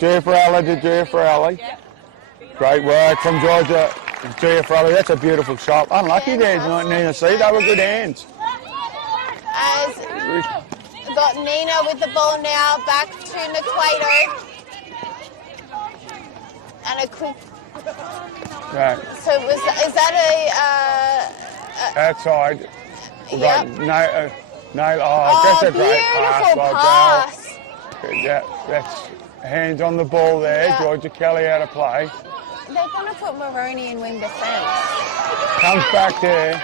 did. Giaffarelli to Giaffarelli. Great work from Georgia Giaffarelli. That's a beautiful shot. Unlucky there, Nina C. They were good hands. As got Nina with the ball now, back to Naquato. And a quick... Right. So is that outside? Yep. That's a great pass. That's hands on the ball there. Yeah. Georgia Kelly out of play. They're going to put Maroney in wing defence. Comes back there.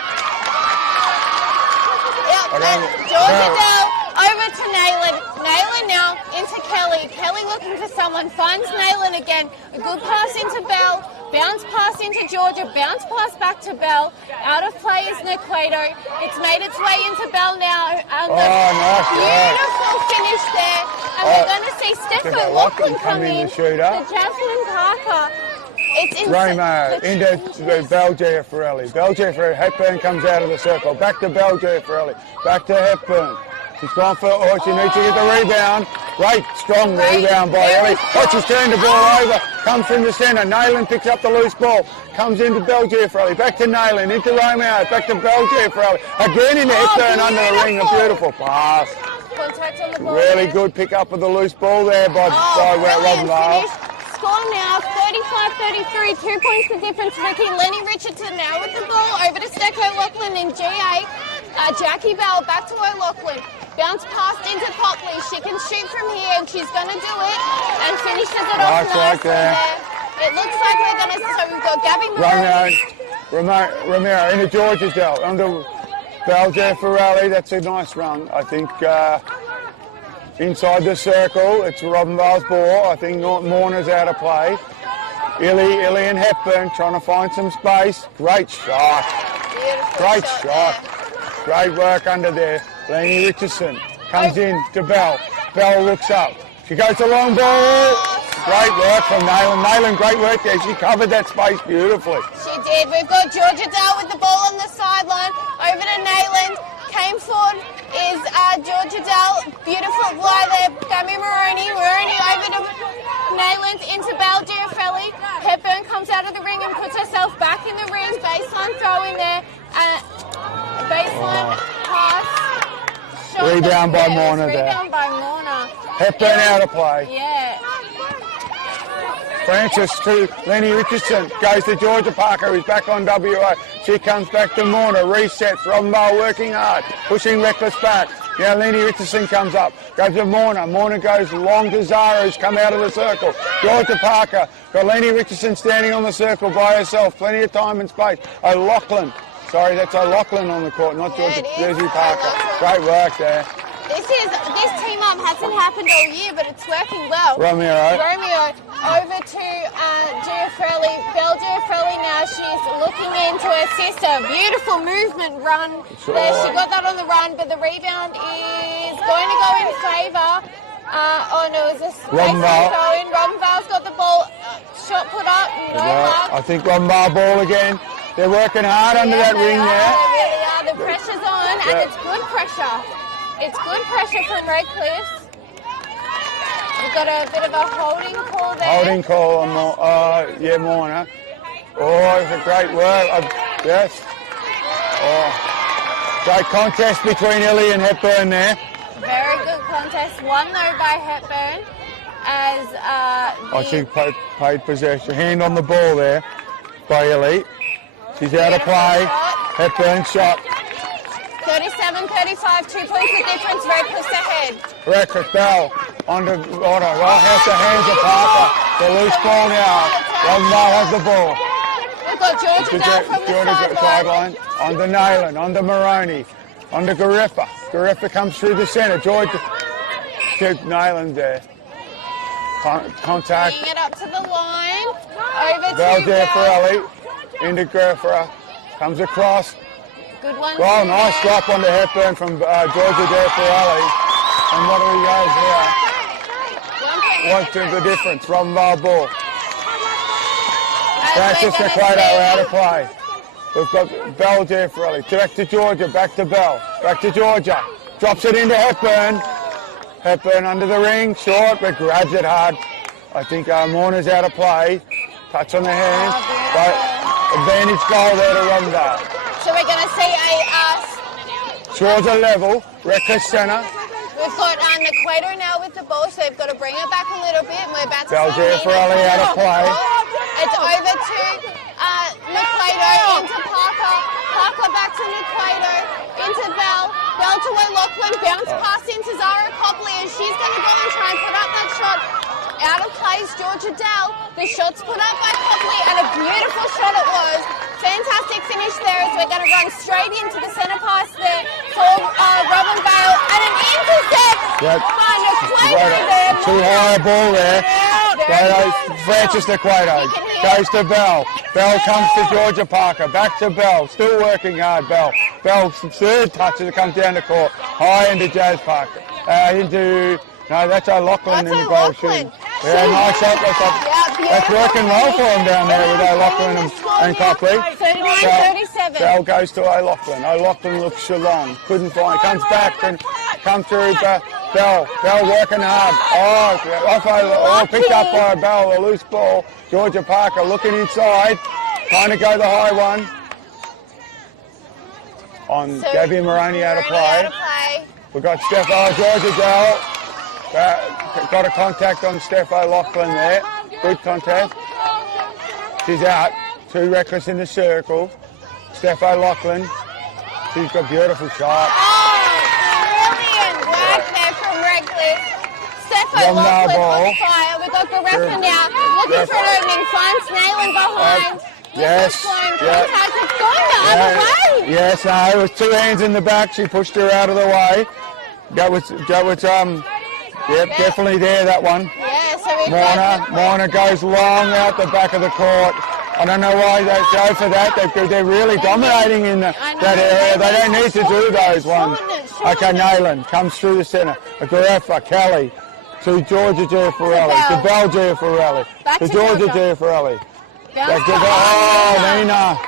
Yep, and Georgia Dell over to Nayland. Nayland now into Kelly. Kelly looking for someone, finds Nayland again. A good pass into Bell. Bounce pass into Georgia. Bounce pass back to Bell. Out of play is Naquato. It's made its way into Bell now. Nice beautiful finish there. And we're going to see Stephen Lachlan come in. The Jasmine Parker. It's into Bell Giaffarelli. Bell Giaffarelli. Hepburn comes out of the circle. Back to Bell Giaffarelli. Back to Hepburn. She's gone for she needs to get the rebound. Great, strong rebound by Ellie. She's turned the ball over. Comes from the centre. Nayland picks up the loose ball. Comes into Bell Giaffarelli. Back to Nayland. Into Romeo. Back to Bell Giaffarelli. Again into Hepburn under the ring. A beautiful pass. Contact on the ball. Really good pick up of the loose ball there by Robinvale. Score now, 35-33, 2 points the difference. Ricky, Lenny Richardson now with the ball over to Stecco O'Loughlin in GA. Jackie Bell back to O'Loughlin. Bounce passed into Copley. She can shoot from here and she's going to do it and finishes it off nicely there. It looks like we're going to, so we've got Gabby Romero into Georgia's Dell, under Bell Giaffarelli. That's a nice run. I think inside the circle. It's Robinvale's ball. I think Morna's out of play. Illy and Hepburn trying to find some space. Great shot. Beautiful Great shot. shot. Great work under there. Lenny Richardson comes in to Bell. Bell looks up. She goes to long ball. Great work from Nayland. Nayland, great work there. She covered that space beautifully. She did. We've got Georgia Dale with the ball on the sideline. Over to Nayland. Came forward is Georgia Dale. Beautiful fly there. Gabby Maroney. Maroney over to Nayland into Belle Giaffelli. Hepburn comes out of the ring and puts herself back in the ring. Baseline throw in there. Baseline pass. Shot Rebound by Morna there. Rebound by Morna. Hepburn out of play. Yeah. Francis to Lenny Richardson. Goes to Georgia Parker, who's back on WA. She comes back to Morna. Resets. Robinvale working hard. Pushing Reckless back. Now Lenny Richardson comes up. Goes to Morna. Morna goes long to Zara, who's come out of the circle. Georgia Parker. Got Lenny Richardson standing on the circle by herself. Plenty of time and space. O'Loughlin. Sorry, that's O'Loughlin on the court, not Georgia Jersey Parker. Great work there. This team up hasn't happened all year, but it's working well. Romeo over to Giaffelli. Belle Giaffelli now. She's looking in to assist her. Beautiful movement run there. She got that on the run, but the rebound is going to go in favour. Is this Robinvale. Robinvale's got the ball. Shot put up. No luck. I think Robinvale ball again. They're working hard under that ring there. They really are. The pressure's on, and it's good pressure. It's good pressure from Redcliffe. We've got a bit of a holding call there. Holding call on Morna. Oh, it's a great work. Yes. Oh, great contest between Illy and Hepburn there. Very good contest. Won though by Hepburn. As she played possession. Hand on the ball there by Illy. She's out of play. Hepburn shot. 37-35, 2 points the difference. Redcliffe's ahead. Reckless Bell onto Otto. Right has the hands of Parker. The loose ball now. Robinvale has the ball. We've got Georgia down from the sideline. Onto Nayland, onto Maroney, onto Gariffa. Gariffa comes through the centre. Georgia to Nayland there. Contact. Bringing it up to the line. Over Bell to there for Bell. Ellie. Into Gariffa. Comes across. Good one. Oh, nice drop onto Hepburn from Georgia there for Ellie. And what do we go here? What's the difference? Robinvale ball. Francis Equato out of play. We've got Bell there for Ellie. Back to Georgia, back to Bell. Back to Georgia. Drops it into Hepburn. Hepburn under the ring, short, but grabs it hard. I think Morna's out of play. Touch on the hands. But advantage goal there to Robinvale. So we're going to see a towards a level, Reckless centre. We've got Equator now with the ball, so they've got to bring it back a little bit. And we're about to Belgier for Ali out of play. It's over to Equator into Parker. Parker back to Equator into Bell. Bell to O'Loughlin. Bounce pass into Zara Copley, and she's going to go and try and put up that shot. Out of plays Georgia Dell. The shot's put up by Copley, and a beautiful shot it was. Fantastic finish there as we're going to run straight into the centre pass there for Robinvale, and an intercept by Equator there. Too high a ball there. Francis Equator goes to Bell. Bell comes to Georgia Parker. Back to Bell. Still working hard, Bell. Bell's third touch as it comes down the court. High into Jazz Parker. No, that's O'Loughlin in the goal shooting. Yeah, nice shot. That's working well for him down there with O'Loughlin and Copley. 39-37. Bell goes to O'Loughlin. O'Loughlin looks Shalong. Couldn't find. Comes back and comes through Bell. Bell working hard. Picked up by Bell. A loose ball. Georgia Parker looking inside. Trying to go the high one. On Gabby Maroney out of play. We've got Georgia Dell. Got a contact on Steph O'Loughlin there. Good contest. She's out. Too Reckless in the circle. Steph O'Loughlin. She's got a beautiful shot. Brilliant work there from Reckless. Steph O'Loughlin on fire. We've got Gariffa now. Looking for an opening. Finds Nayland behind. Yes. Contact. It's gone the other way. Yes, no, it was two hands in the back. She pushed her out of the way. That was Yep, definitely there, that one. Yeah, so we've Morna goes long out the back of the court. I don't know why they go for that. They're really dominating in that area. They don't need to do those ones. Okay, Nayland comes through the centre. Agarefa, Kelly, to Georgia Giaffarelli, to Belle Giaffarelli, to Georgia Giaffarelli. Oh, Nina.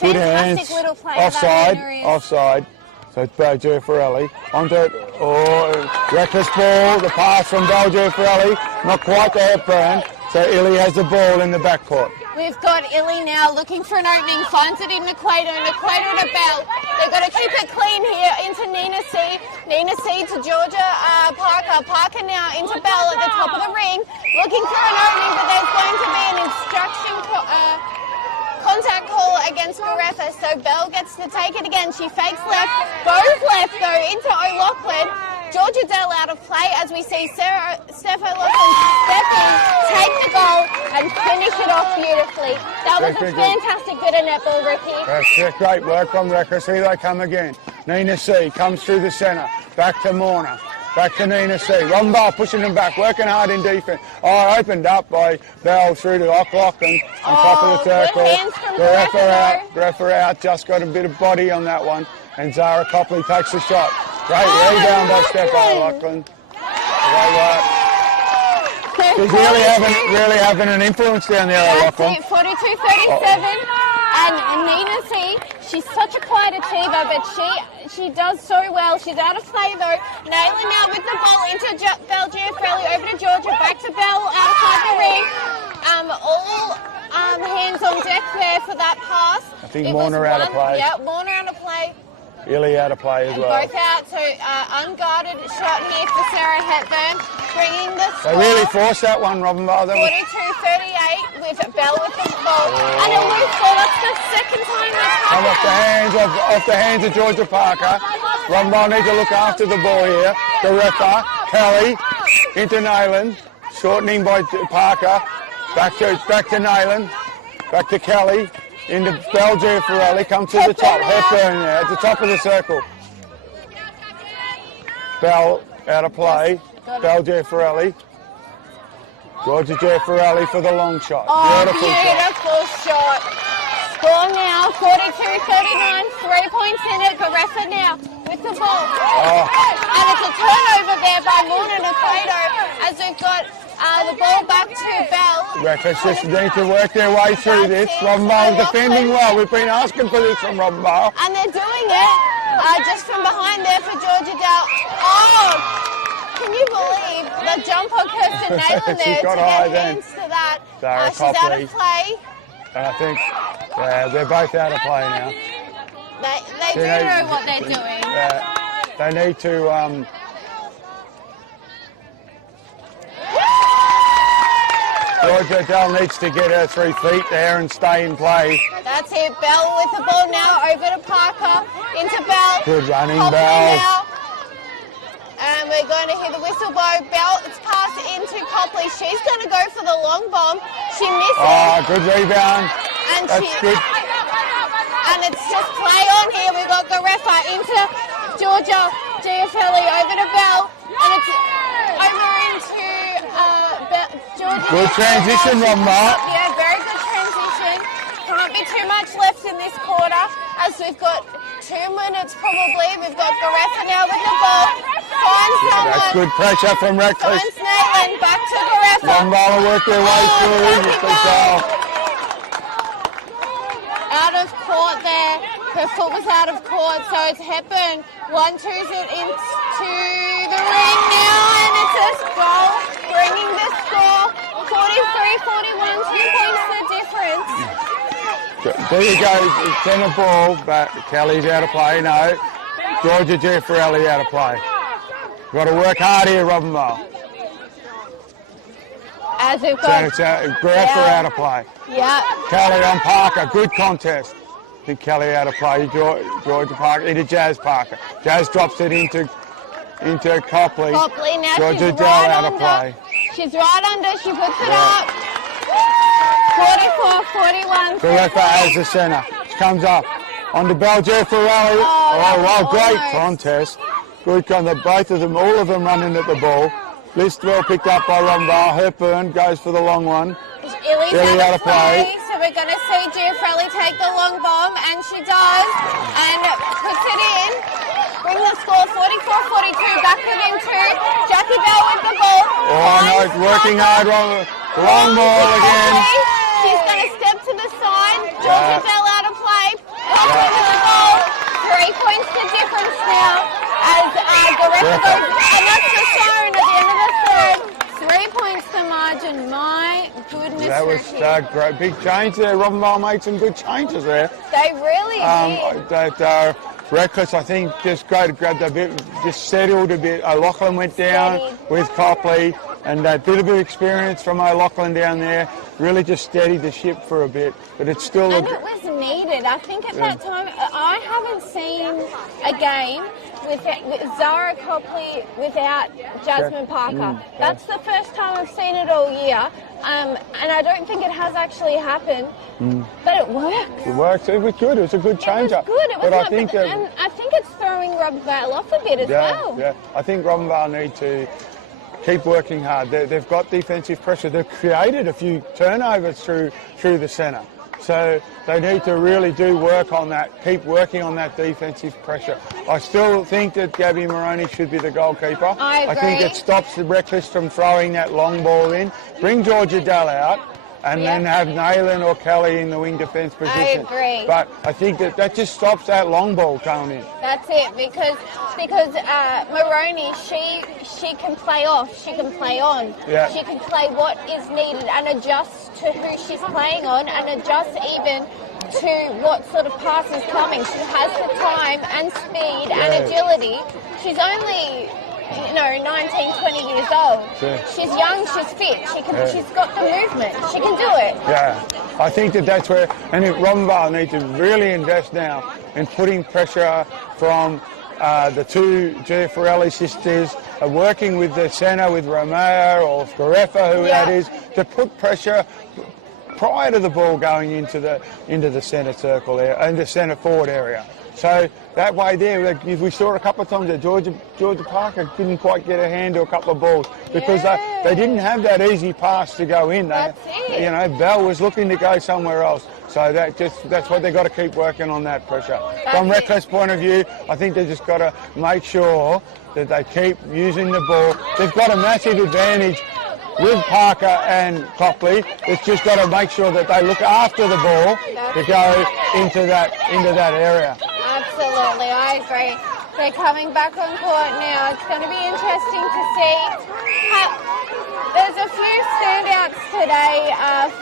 Good hands. Offside. So it's Belle Giaffarelli. Onto it. Oh, reckless ball. The pass from Belle Giaffarelli. Not quite the Hepburn. So Illy has the ball in the backcourt. We've got Illy now looking for an opening, finds it in Equator to Bell. They've got to keep it clean here into Nina C. Nina C to Georgia Parker. Parker now into Bell at the top of the ring, looking for an opening, but there's going to be an instruction contact call against Garefa. So Bell gets to take it again. She fakes left, goes left though into O'Loughlin. Georgia Dell out of play as we see Steph O'Loughlin step in, take the goal and finish it off beautifully. That was a fantastic bit of netball, Ricky. That's it. Great work from Reckless. Here they come again. Nina C comes through the centre. Back to Morna. Back to Nina C. Robinvale pushing them back, working hard in defence. Oh, opened up by Bell through to O'Loughlin on top of the circle. Garefa out, just got a bit of body on that one. And Zara Copley takes the shot. Great rebound by Steph O'Loughlin. Great work. She's really having an influence down there, O'Loughlin. 42-37. And Nina C, she's such a quiet achiever, but she does so well. She's out of play though. Nayland now with the ball into Belle Giaffarelli, over to Georgia, back to Bell, outside the ring. All hands on deck there for that pass. I think Morna out of play. Yeah, Morna out of play. Illy out of play as well. Both out, so unguarded shot here for Sarah Hepburn, bringing the score. They really forced that one, Robinvale. 42-38 with Bell with the ball. And a loose ball, that's the second time that's happened. Off the hands of Georgia Parker. Robinvale need to look after the ball here. Garefa, Kelly, into Nayland, shortening by Parker. Back to Nayland, back to Kelly. Into Belle Giaffarelli, come to the top. Hepburn there at the top of the circle. Bell out of play. Belle Giaffarelli. Georgia Giaffarelli for the long shot. Beautiful shot. Score now, 42-39, 3 points in it. Garefa now with the ball. And it's a turnover there by Morna Equator as we've got the ball back to Bell. Records just need to work their way through this. Robinvale defending well. We've been asking for this from Robinvale. And they're doing it just from behind there for Georgia Dell. Oh, can you believe the jump on Kirsten Nayland there to get hands to that? She's out of play. And I think, they're both out of play now. They do know what they're doing. They need to... Georgia Dell needs to get her 3 feet there and stay in play. That's it. Bell with the ball now over to Parker, into Bell. Good running, Bell. Now. And we're going to hear the whistle blow. Bell, it's passed into Copley. She's going to go for the long bomb. She misses. Oh, good rebound. And that's good. And it's just play on here. We've got Garefa into Georgia Giaffarelli, over to Bell. And it's over into Georgia. Good transition, Robinvale. Yeah, very good transition. Can't be too much left in this quarter as we've got 2 minutes probably. We've got Garefa now with the ball. Finds someone. That's good pressure from Reckless. Finds Nayland, back to Garefa. Robinvale will work their way through. Out of court there. Her foot was out of court, so it's Hepburn. 1-2's it into the ring now, and it's a goal, bringing the score 43-41, 2 points the difference. There you go, center ball, but Kelly's out of play, no. Georgia Giaffarelli out of play. Got to work hard here, Robinvale. As we've got... Garefa out of play. Yeah. Kelly on Parker, good contest. I think Kelly out of play, Georgia Parker, into Jazz Parker. Jazz drops it into Copley. Copley, now Georgia she's Dell right out under. of play. She's right under, she puts it up. 44-41. Garefa has the centre. She comes up. On to Belle Giaffarelli. Well, great contest. Good contact. Both of them, all of them running at the ball. List well picked up by Robinvale. Hepburn goes for the long one. Illy's out of play, so we're going to see Giafrelli take the long bomb, and she does, and puts it in. Bring the score 44-42, back it into Jackie Bell with the ball. Oh no, working hard, long ball again. She's going to step to the side. Georgia Bell out of play. Into the goal. 3 points to difference now. As the ref goes, and that's the siren at the end of the third. 3 points to margin. My goodness. That was great. Big change there. Robinvale made some good changes there. They really did. Reckless, I think, just great to grab that bit, just settled a bit. O'Loughlin went down with Copley, and a bit of experience from O'Loughlin down there. Really just steadied the ship for a bit, but it's still... And it was needed. I think at that time, I haven't seen a game with Zara Copley without Jasmine Parker. That's the first time I've seen it all year, and I don't think it has actually happened, but it worked. It worked. It was good. It was a good change-up. It was good. It was but not, and I think it's throwing Robinvale off a bit as well. Yeah, I think Robinvale need to keep working hard. They've got defensive pressure. They've created a few turnovers through the centre. So they need to really do work on that, keep working on that defensive pressure. I still think that Gabby Moroney should be the goalkeeper. I agree. I think it stops the Breakfast from throwing that long ball in. Bring Georgia Dell out and then have Nayland or Kelly in the wing defence position. I agree. But I think that just stops that long ball coming in. That's it, because Moroney, she can play off, she can play on. Yeah. She can play what is needed and adjust to who she's playing on, and adjust even to what sort of pass is coming. She has the time and speed and agility. She's only 19, 20 years old. Yeah. She's young, she's fit, she's got the movement, she can do it. Yeah, I think that's where, and Robinvale need to really invest now in putting pressure from the two Giafrelli sisters, working with the centre, with Romeo or Garefa, who that is, to put pressure prior to the ball going into the centre circle there, and the centre forward area. So that way there, we saw it a couple of times that Georgia Parker couldn't quite get a hand to a couple of balls because they didn't have that easy pass to go in. That's it. Bell was looking to go somewhere else. So that's what they've got to keep working on, that pressure. From Reckless point of view, I think they've just got to make sure that they keep using the ball. They've got a massive advantage with Parker and Copley. It's just got to make sure that they look after the ball to go into that area. Absolutely, I agree. They're coming back on court now. It's going to be interesting to see. There's a few standouts today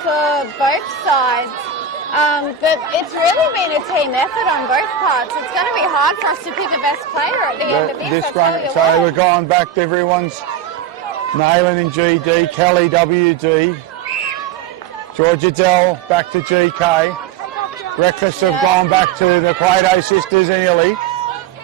for both sides, but it's really been a team effort on both parts. It's going to be hard for us to pick a best player at the end of this. So we're going back to everyone's Nayland in GD, Kelly WD, Georgia Dell back to GK. Reckless have gone back to the Plato sisters in Illy,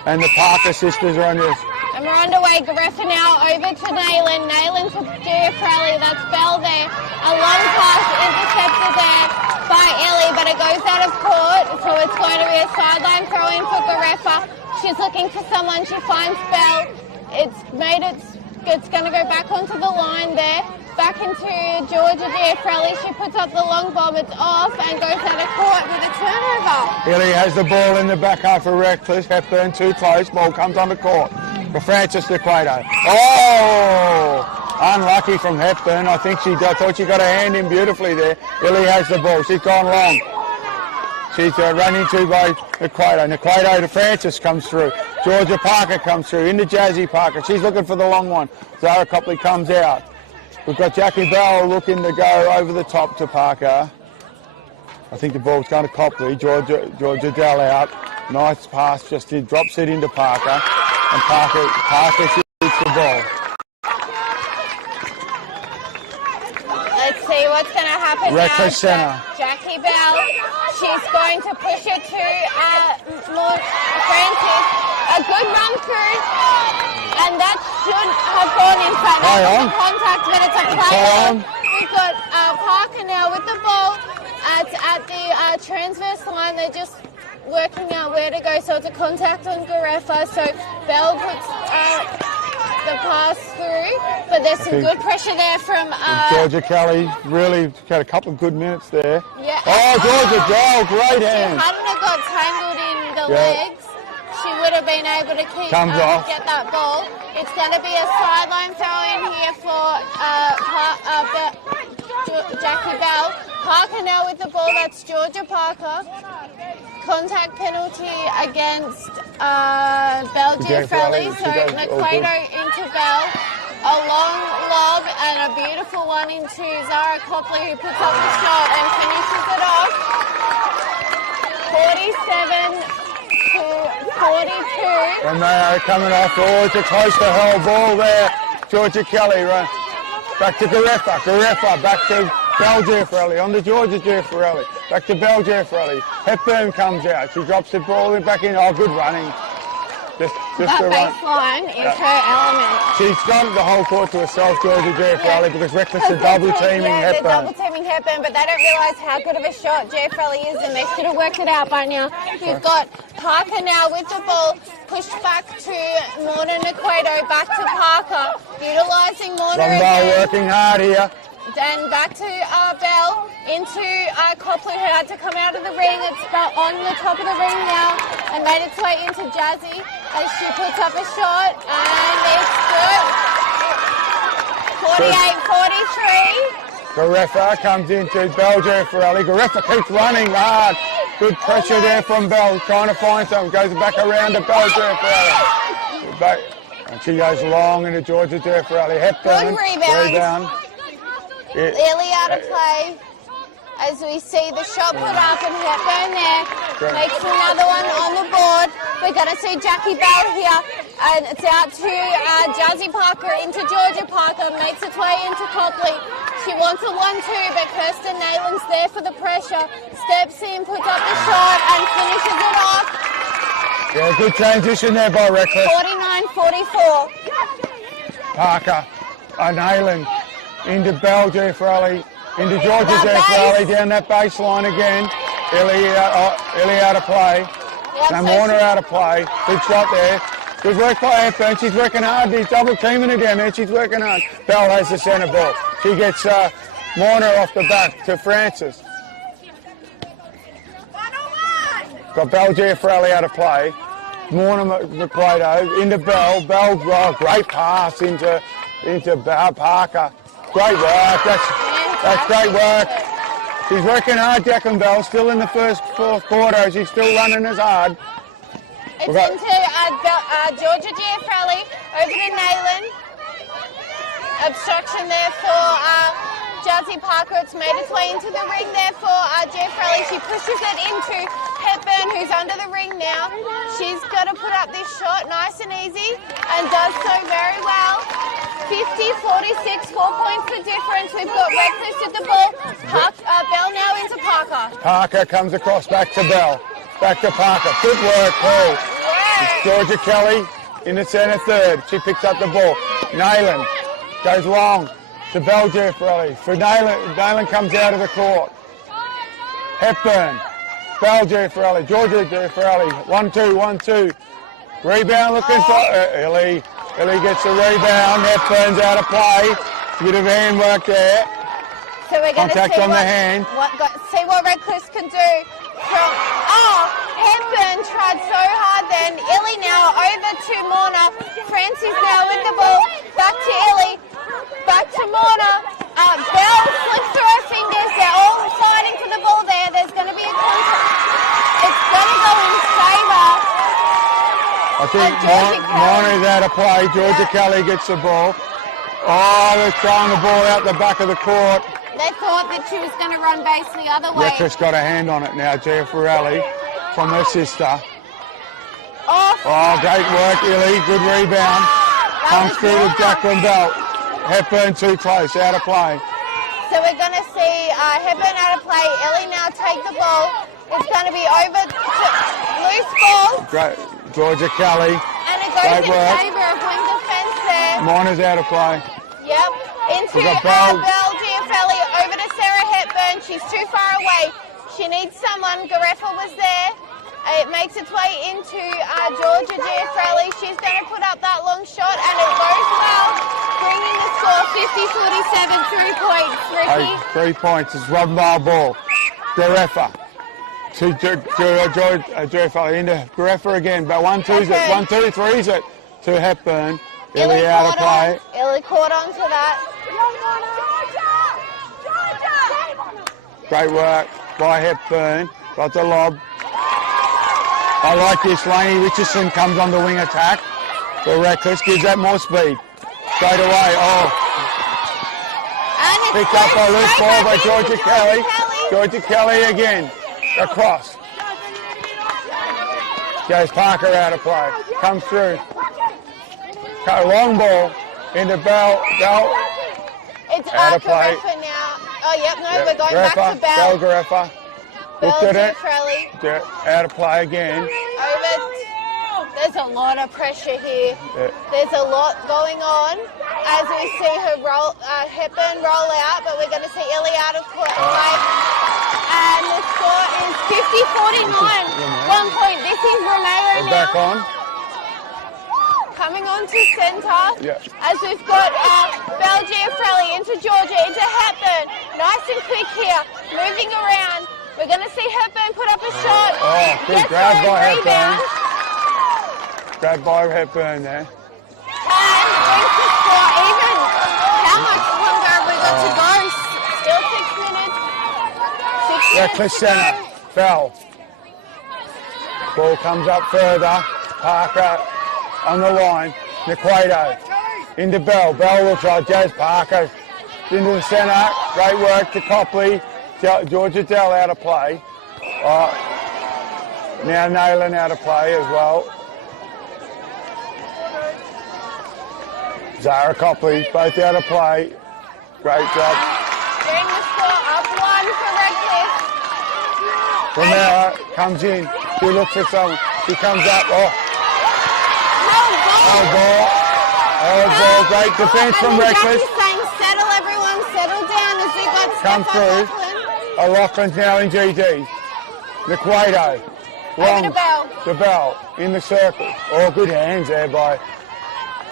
and the Parker sisters are on this. And we're underway. Garefa now over to Nayland. Nayland to Giafrelli. That's Bell there. A long pass intercepted there by Illy, but it goes out of court, so it's going to be a sideline throw in for Garefa. She's looking for someone. She finds Bell. It's going to go back onto the line there. Back into Georgia Giafrelli. She puts up the long bomb. It's off and goes out of court with a turnover. Illy has the ball in the back half for Reckless. Hepburn too close. Ball comes on the court for Francis DeQuato. Oh! Unlucky from Hepburn. I thought she got her hand in beautifully there. Illy has the ball. She's gone long. She's run into by DeQuato. DeQuato to Francis comes through. Georgia Parker comes through. Into Jazzy Parker. She's looking for the long one. Zara Copley comes out. We've got Jackie Bell looking to go over the top to Parker. I think the ball's going to Copley. Georgia Dell out. Nice pass, just he drops it into Parker. And Parker shoots the ball. Let's see what's going to happen Reckless centre. Jackie Bell, she's going to push it to Francis. A good run through, and that should have gone in front. That's contact, but it's a play on. We've got Parker now with the ball at the transverse line. They're just working out where to go, so it's a contact on Garefa. So Bell puts there's some good pressure there from Georgia Kelly. Really had a couple of good minutes there. Yeah. Oh, Georgia Joel, great hand. If she hadn't have got tangled in the legs, she would have been able to get that ball. It's going to be a sideline throw in here for Jackie Bell. Parker now with the ball. That's Georgia Parker. Contact penalty against Bell Giafrelli. So Naquato into Bell. A long lob and a beautiful one into Zara Copley, who puts up the shot and finishes it off. 47 to 42. And they are coming off. Oh, it's a close to hell ball there. Georgia Kelly, right? Back to Garefa, back to Bell Giafrelli, on to Georgia Giafrelli, back to Bell Giafrelli. Hepburn comes out, she drops the ball back in. Oh, good running. Just that baseline is her element. She's got the whole court to herself, Georgia Giafrelli, because Reckless are double teaming Hepburn. They're double teaming Hepburn, but they don't realise how good of a shot Giafrelli is, and they should have worked it out by now. You've got Parker now with the ball, pushed back to Morna Naquato, back to Parker, utilising Morna again. Working hard here. Then back to Bell, into Copley, who had to come out of the ring. It's on the top of the ring now and made its way into Jazzy as she puts up a shot, and it's good. 48-43. Garefa comes into Bell Giafrelli. Garefa keeps running hard. Good pressure there from Bell, trying to find something. Goes back around to Bell Giafrelli. And she goes long into Georgia Giafrelli. Hepburn. Good rebound. Nearly out of play as we see the shot put up, and Hepburn there makes another one on the board. We're going to see Jackie Bell here, and it's out to Jazzy Parker into Georgia Parker, makes its way into Copley. She wants a 1-2, but Kirsten Nalen's there for the pressure. Steps in, puts up the shot, and finishes it off. Yeah, good transition there by Reckless. 49-44. Parker, Nalen. Into Bell Giafrelli, into Georgia Giafrelli, down that baseline again. Illy out of play. Yep, now Warner out of play. Big shot there. Good work by Hepburn. She's working hard. He's double teaming her down there. She's working hard. Bell has the centre ball. She gets Warner off the back to Francis. Got Bell Giafrelli out of play. Warner McQuato into Bell. Bell, great pass into Parker. Great work. That's great work. She's working hard, Declan Bell. Still in the fourth quarter. She's still running as hard. It's into Georgia Giafrelli over to Nalen. Obstruction there for Jazzy Parker. It's made its way into the ring there for Giafrelli. She pushes it into Hepburn, who's under the ring now. She's got to put up this shot nice and easy, and does so very well. 50-46, 4 points the difference. We've got Reckless at the ball. Bell now into Parker. Parker comes across back to Bell. Back to Parker. Good work, Paul. It's Georgia Kelly in the centre third. She picks up the ball. Nalen goes long to Bell Giafrelli. For Nalen comes out of the court. Hepburn. Bell Giafrelli. Georgia Giafrelli. 1-2. Rebound looking for Illy. Illy gets the rebound. Hepburn's out of play. Bit of hand work there. So we're going to see on the hand. See what Reckless can do. Hepburn tried so hard then. Illy now over to Morna. Francis now with the ball. Back to Illy. Back to Morna. Bell slips through her fingers. They're all fighting for the ball there. There's going to be a contact. It's going to go in favour. I think Morna's out of play. Georgia Kelly gets the ball. Oh, they're throwing the ball out the back of the court. They thought that she was going to run base the other way. Reckless got a hand on it now, Giafrelli, from her sister. Oh, great work, Illy. Good rebound. Comes through to Jacqueline Bell. Hepburn too close, out of play. So we're going to see Hepburn out of play. Illy now take the ball. It's going to be over to loose ball. Great. Georgia Kelly. And it goes in favour of wing defence there. Mona's out of play. Yep. Into Bell Giafrelli over to Sarah Hepburn. She's too far away. She needs someone. Garefa was there. It makes its way into Georgia Giafrelli. She's going to put up that long shot, and it goes well, bringing the score 50-47, 3 points, Ricky. Hey, 3 points. It's Robinvale ball. Garefa to Garefa into Garefa again. But 1-2's it. 1-2-3's it to Hepburn. Illy out of play. Illy caught on to that. Great work by Hepburn. Got the lob. I like this. Laney Richardson comes on the wing attack. For Reckless, gives that more speed. Straight away. Oh. Picked up by loose ball by Georgia Kelly. Georgia Kelly again. Across. Goes Parker out of play. Comes through. Cut a long ball into Bell. Bell It's out of play. Garefa now. Oh, yep, no, we're going back to Bell Bell. Garefa. Bell Looked at it. Giuffrelli. Out of play again. Over. There's a lot of pressure here. Yeah. There's a lot going on as we see her Hepburn roll out, but we're going to see Illy out of play. And the score is 50-49. 1 point. This is Romero now. Back on. Coming on to centre. Yeah. As we've got Bell Giuffrelli into Georgia, into Hepburn. Nice and quick here. Moving around. We're going to see Hepburn put up a shot. Oh, good grab by Hepburn. Grab by Hepburn there. And brings the score even. How much longer have we got to go? Still 6 minutes. 6 minutes Reckless to centre. go. Bell. Ball comes up further. Parker on the line. Niquato into Bell. Bell looks like Jazz Parker into the centre. Great work to Copley. Georgia Dell out of play. Now Nayland out of play as well. Zara Copley, both out of play. Great job. Bring the score up 1 for Redcliffe. Romero comes in. She looks for someone. She comes up. Oh, ball. Great defence from Reckless. Jackie's saying, settle everyone, settle down as we got Come through. O'Loughlin's now in GD. Niquato. Long. to Bell in the circle. Oh, good hands there by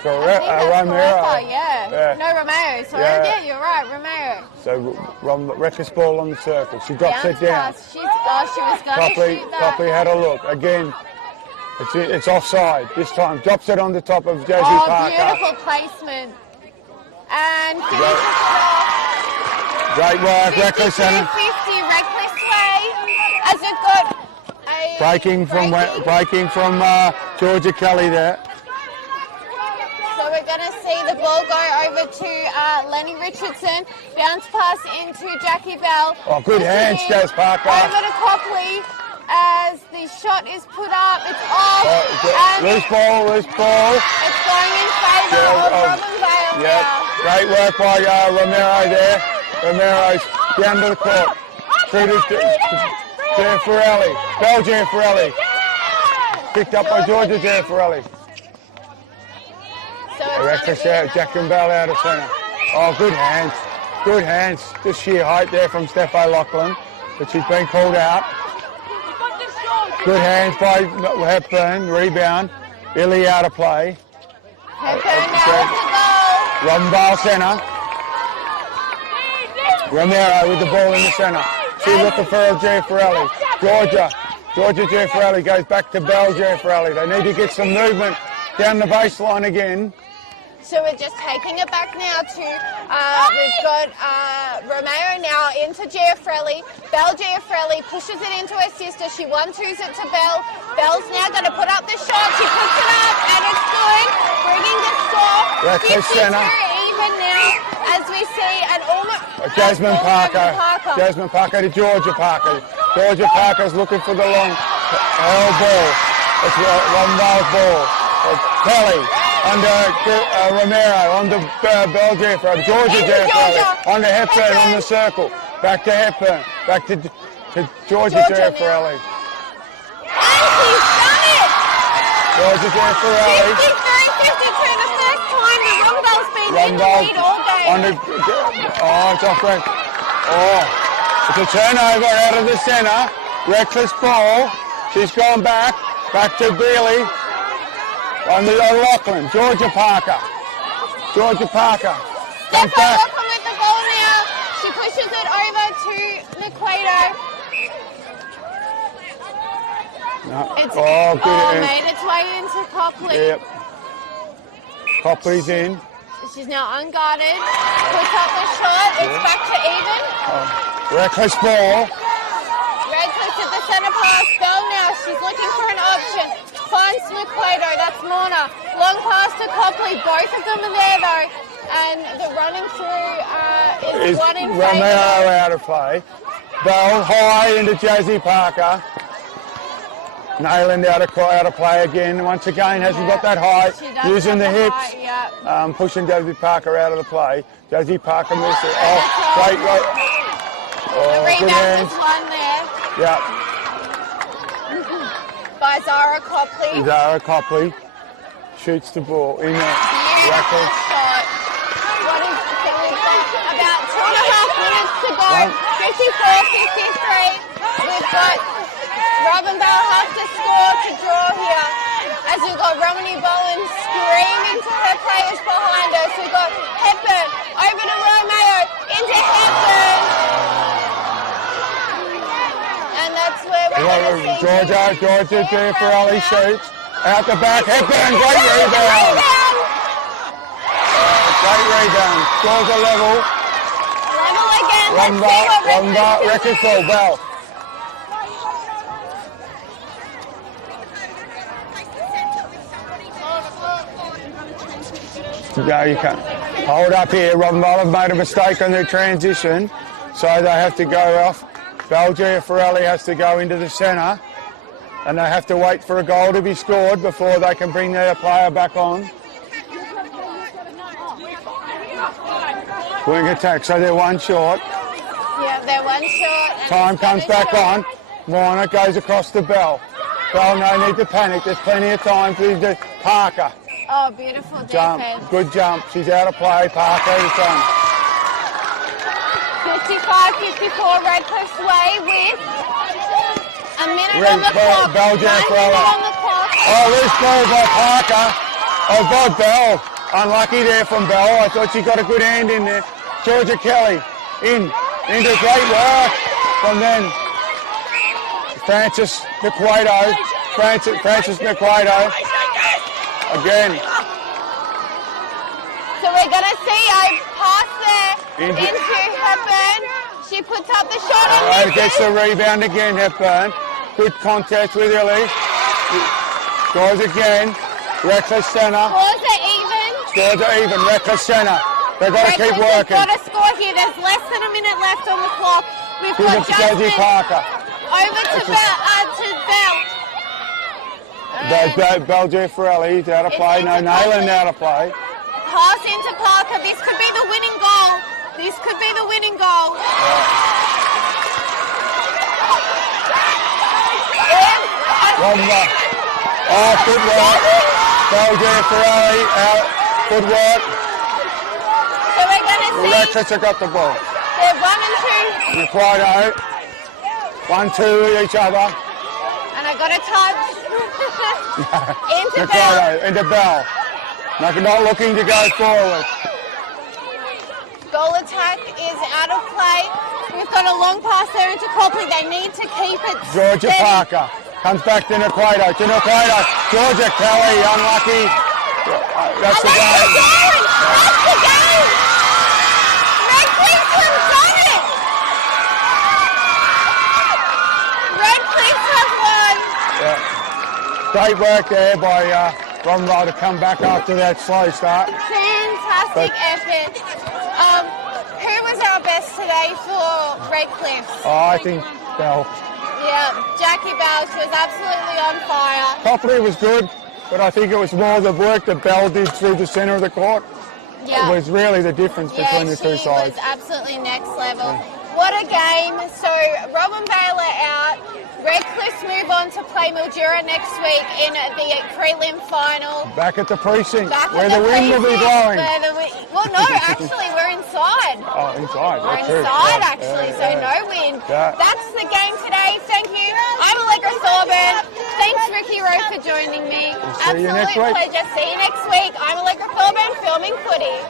Romero. Yeah. No, Romero. Sorry. Yeah, you're right, Romero. So Reckless ball on the circle. She drops it down. She was going to shoot that. Copley had a look. Again, it's offside this time. Drops it on the top of Josie Parker. Beautiful placement. And finishes it off. Great work, Reckless centre. 50, Reckless way. As we've got a breaking from Georgia Kelly there. So we're going to see the ball go over to Lenny Richardson. Bounce pass into Jackie Bell. Oh, good hands, Jazz Parker. Over to Copley as the shot is put up. It's off. Loose ball. It's going in favour of Robinvale now. Great work by Romero there. Romero's down to the court. Through to Giuffrelli. Bell Giuffrelli. Picked up by Georgia Giuffrelli. Reckless out, Jack and Bell out of centre. Oh, good hands. Good hands. Just sheer height there from Steph O'Loughlin, but she's been called out. Good hands by Hepburn. Rebound. Illy out of play. Hepburn now with the goal. Robinvale centre. Romero with the ball in the centre. She's looking for Giuffrelli. Georgia Giuffrelli goes back to Bell Giuffrelli. They need to get some movement down the baseline again. So we're just taking it back now to, we've got Romero now into Giuffrelli. Bell Giuffrelli pushes it into her sister. She 1-2s it to Bell. Bell's now going to put up the shot. She puts it up and it's good. Bringing the score 52 even now as we see an almost... Jasmine Parker to Georgia Parker. Georgia Parker's looking for the long ball. It's Robinvale's ball. Kelly. Under Romero, under Bell Giuffrelli, Georgia Giuffrelli, under Hepburn on the circle, back to Hepburn, back to Georgia Giuffrelli. And he's done it! Georgia Giuffrelli. 53-52, the first time that Robinvale's been in the lead all game. It's off break. It's a turnover out of the centre, reckless ball, she's gone back to Bealey. On the O'Loughlin, Georgia Parker. Steph O'Loughlin with the ball now. She pushes it over to Niquato. No. It's Good. made its way into Copley. Yep. Copley's in. She's now unguarded. Puts up the shot. It's back to even. Reckless ball. Redcliffe at the centre pass. Bell now. She's looking for an option. Finds Niquato. That's Lorna. Long pass to Copley. Both of them are there though. And the running through is one in favour. Romeo out of play. Bell high into Jazzy Parker. Nayland out of play again. Once again, hasn't got that high. Using the hips. High, pushing Jazzy Parker out of the play. Jazzy Parker missed it. Great. The rebound was one there. Yeah. By Zara Copley. Zara Copley shoots the ball in there. Beautiful shot. What is about 2.5 minutes to go. 54-53. We've got Robinvale have to score to draw here. As we've got Romany Bowen screaming to her players behind us. We've got Hepburn over to Romeo into Hepburn. And that's where we're going to see Georgia Farrelly shoots. Out the back. Hepburn, great rebound. Great rebound. Scores a level. Level again. Rumba, record ball, Bell. No, you can't. Hold up here. Robinvale have made a mistake on their transition, so they have to go off. Belgia Farrelly has to go into the centre, and they have to wait for a goal to be scored before they can bring their player back on. Wing attack, so they're one short. Yeah, they're one short. Time comes back on. Warner goes across to Bell. Bell, no need to panic. There's plenty of time for Parker. Oh, beautiful Jump, defense. good jump. She's out of play. Parker is done. 55-54, Redcliffe's way with a minute on the clock. Belgium 9 minutes on the clock. Oh, this ball by Parker. Oh, by Bell. Unlucky there from Bell. I thought she got a good hand in there. Georgia Kelly into great work. From then, Francis Niquato. Francis Niquato. Again. So we're going to see a pass there into Hepburn. She puts up the shot and gets the rebound again, Hepburn. Good contest with Ellie. Scores again. Reckless centre. Scores are even. Scores are even. Reckless centre. They've got to keep working. We've got to score here. There's less than a minute left on the clock. We've got Justin Parker. Over to Bell. Belgia Farrelly is out of play. No, Nayland out of play. Pass into Parker. This could be the winning goal. This could be the winning goal. Oh, good work. Belgia Farrelly out. Good work. So we're going to see. Electrics have got the ball. They're 1 and 2. Niquato. 1-2 each other. And I got a touch. Into Bell. Into Bell. Not looking to go forward. Goal attack is out of play. We've got a long pass there into Copley. They need to keep it Georgia steady. Parker comes back to Niquato. Georgia Kelly, unlucky. That's the game. That's the game. Redcliffe have done it. Redcliffe have won. Yeah. Great work there by Robinvale to come back after that slow start. Fantastic effort. Who was our best today for Redcliffe? Oh, I think Bell. Yeah, Jackie Bell, she was absolutely on fire. Copley was good, but I think it was more the work that Bell did through the centre of the court. Yeah. It was really the difference between the two sides. She was absolutely next level. What a game. So Robinvale are out. Redcliffe's move on to play Mildura next week in the prelim final. Back at the precinct, where the wind will be blowing. Well, no, actually, we're inside. Oh, inside. We're That's inside, true. actually, so no wind. Yeah. That's the game today. Thank you. I'm Allegra Thorburn. Thanks, Ricky Rowe, for joining me. See you next week. Absolute pleasure. See you next week. I'm Allegra Thorburn, filming footy.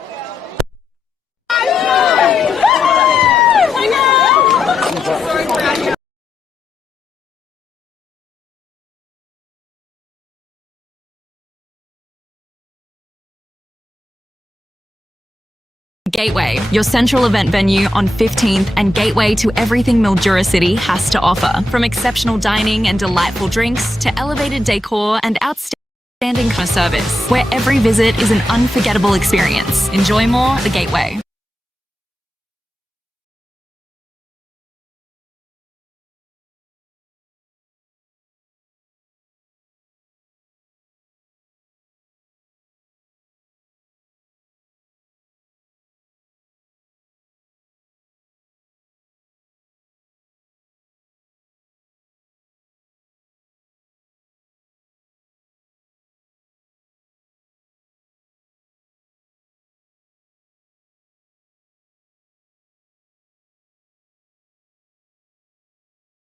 Gateway, your central event venue on 15th and gateway to everything Mildura City has to offer. From exceptional dining and delightful drinks to elevated decor and outstanding customer service, where every visit is an unforgettable experience. Enjoy more, the Gateway.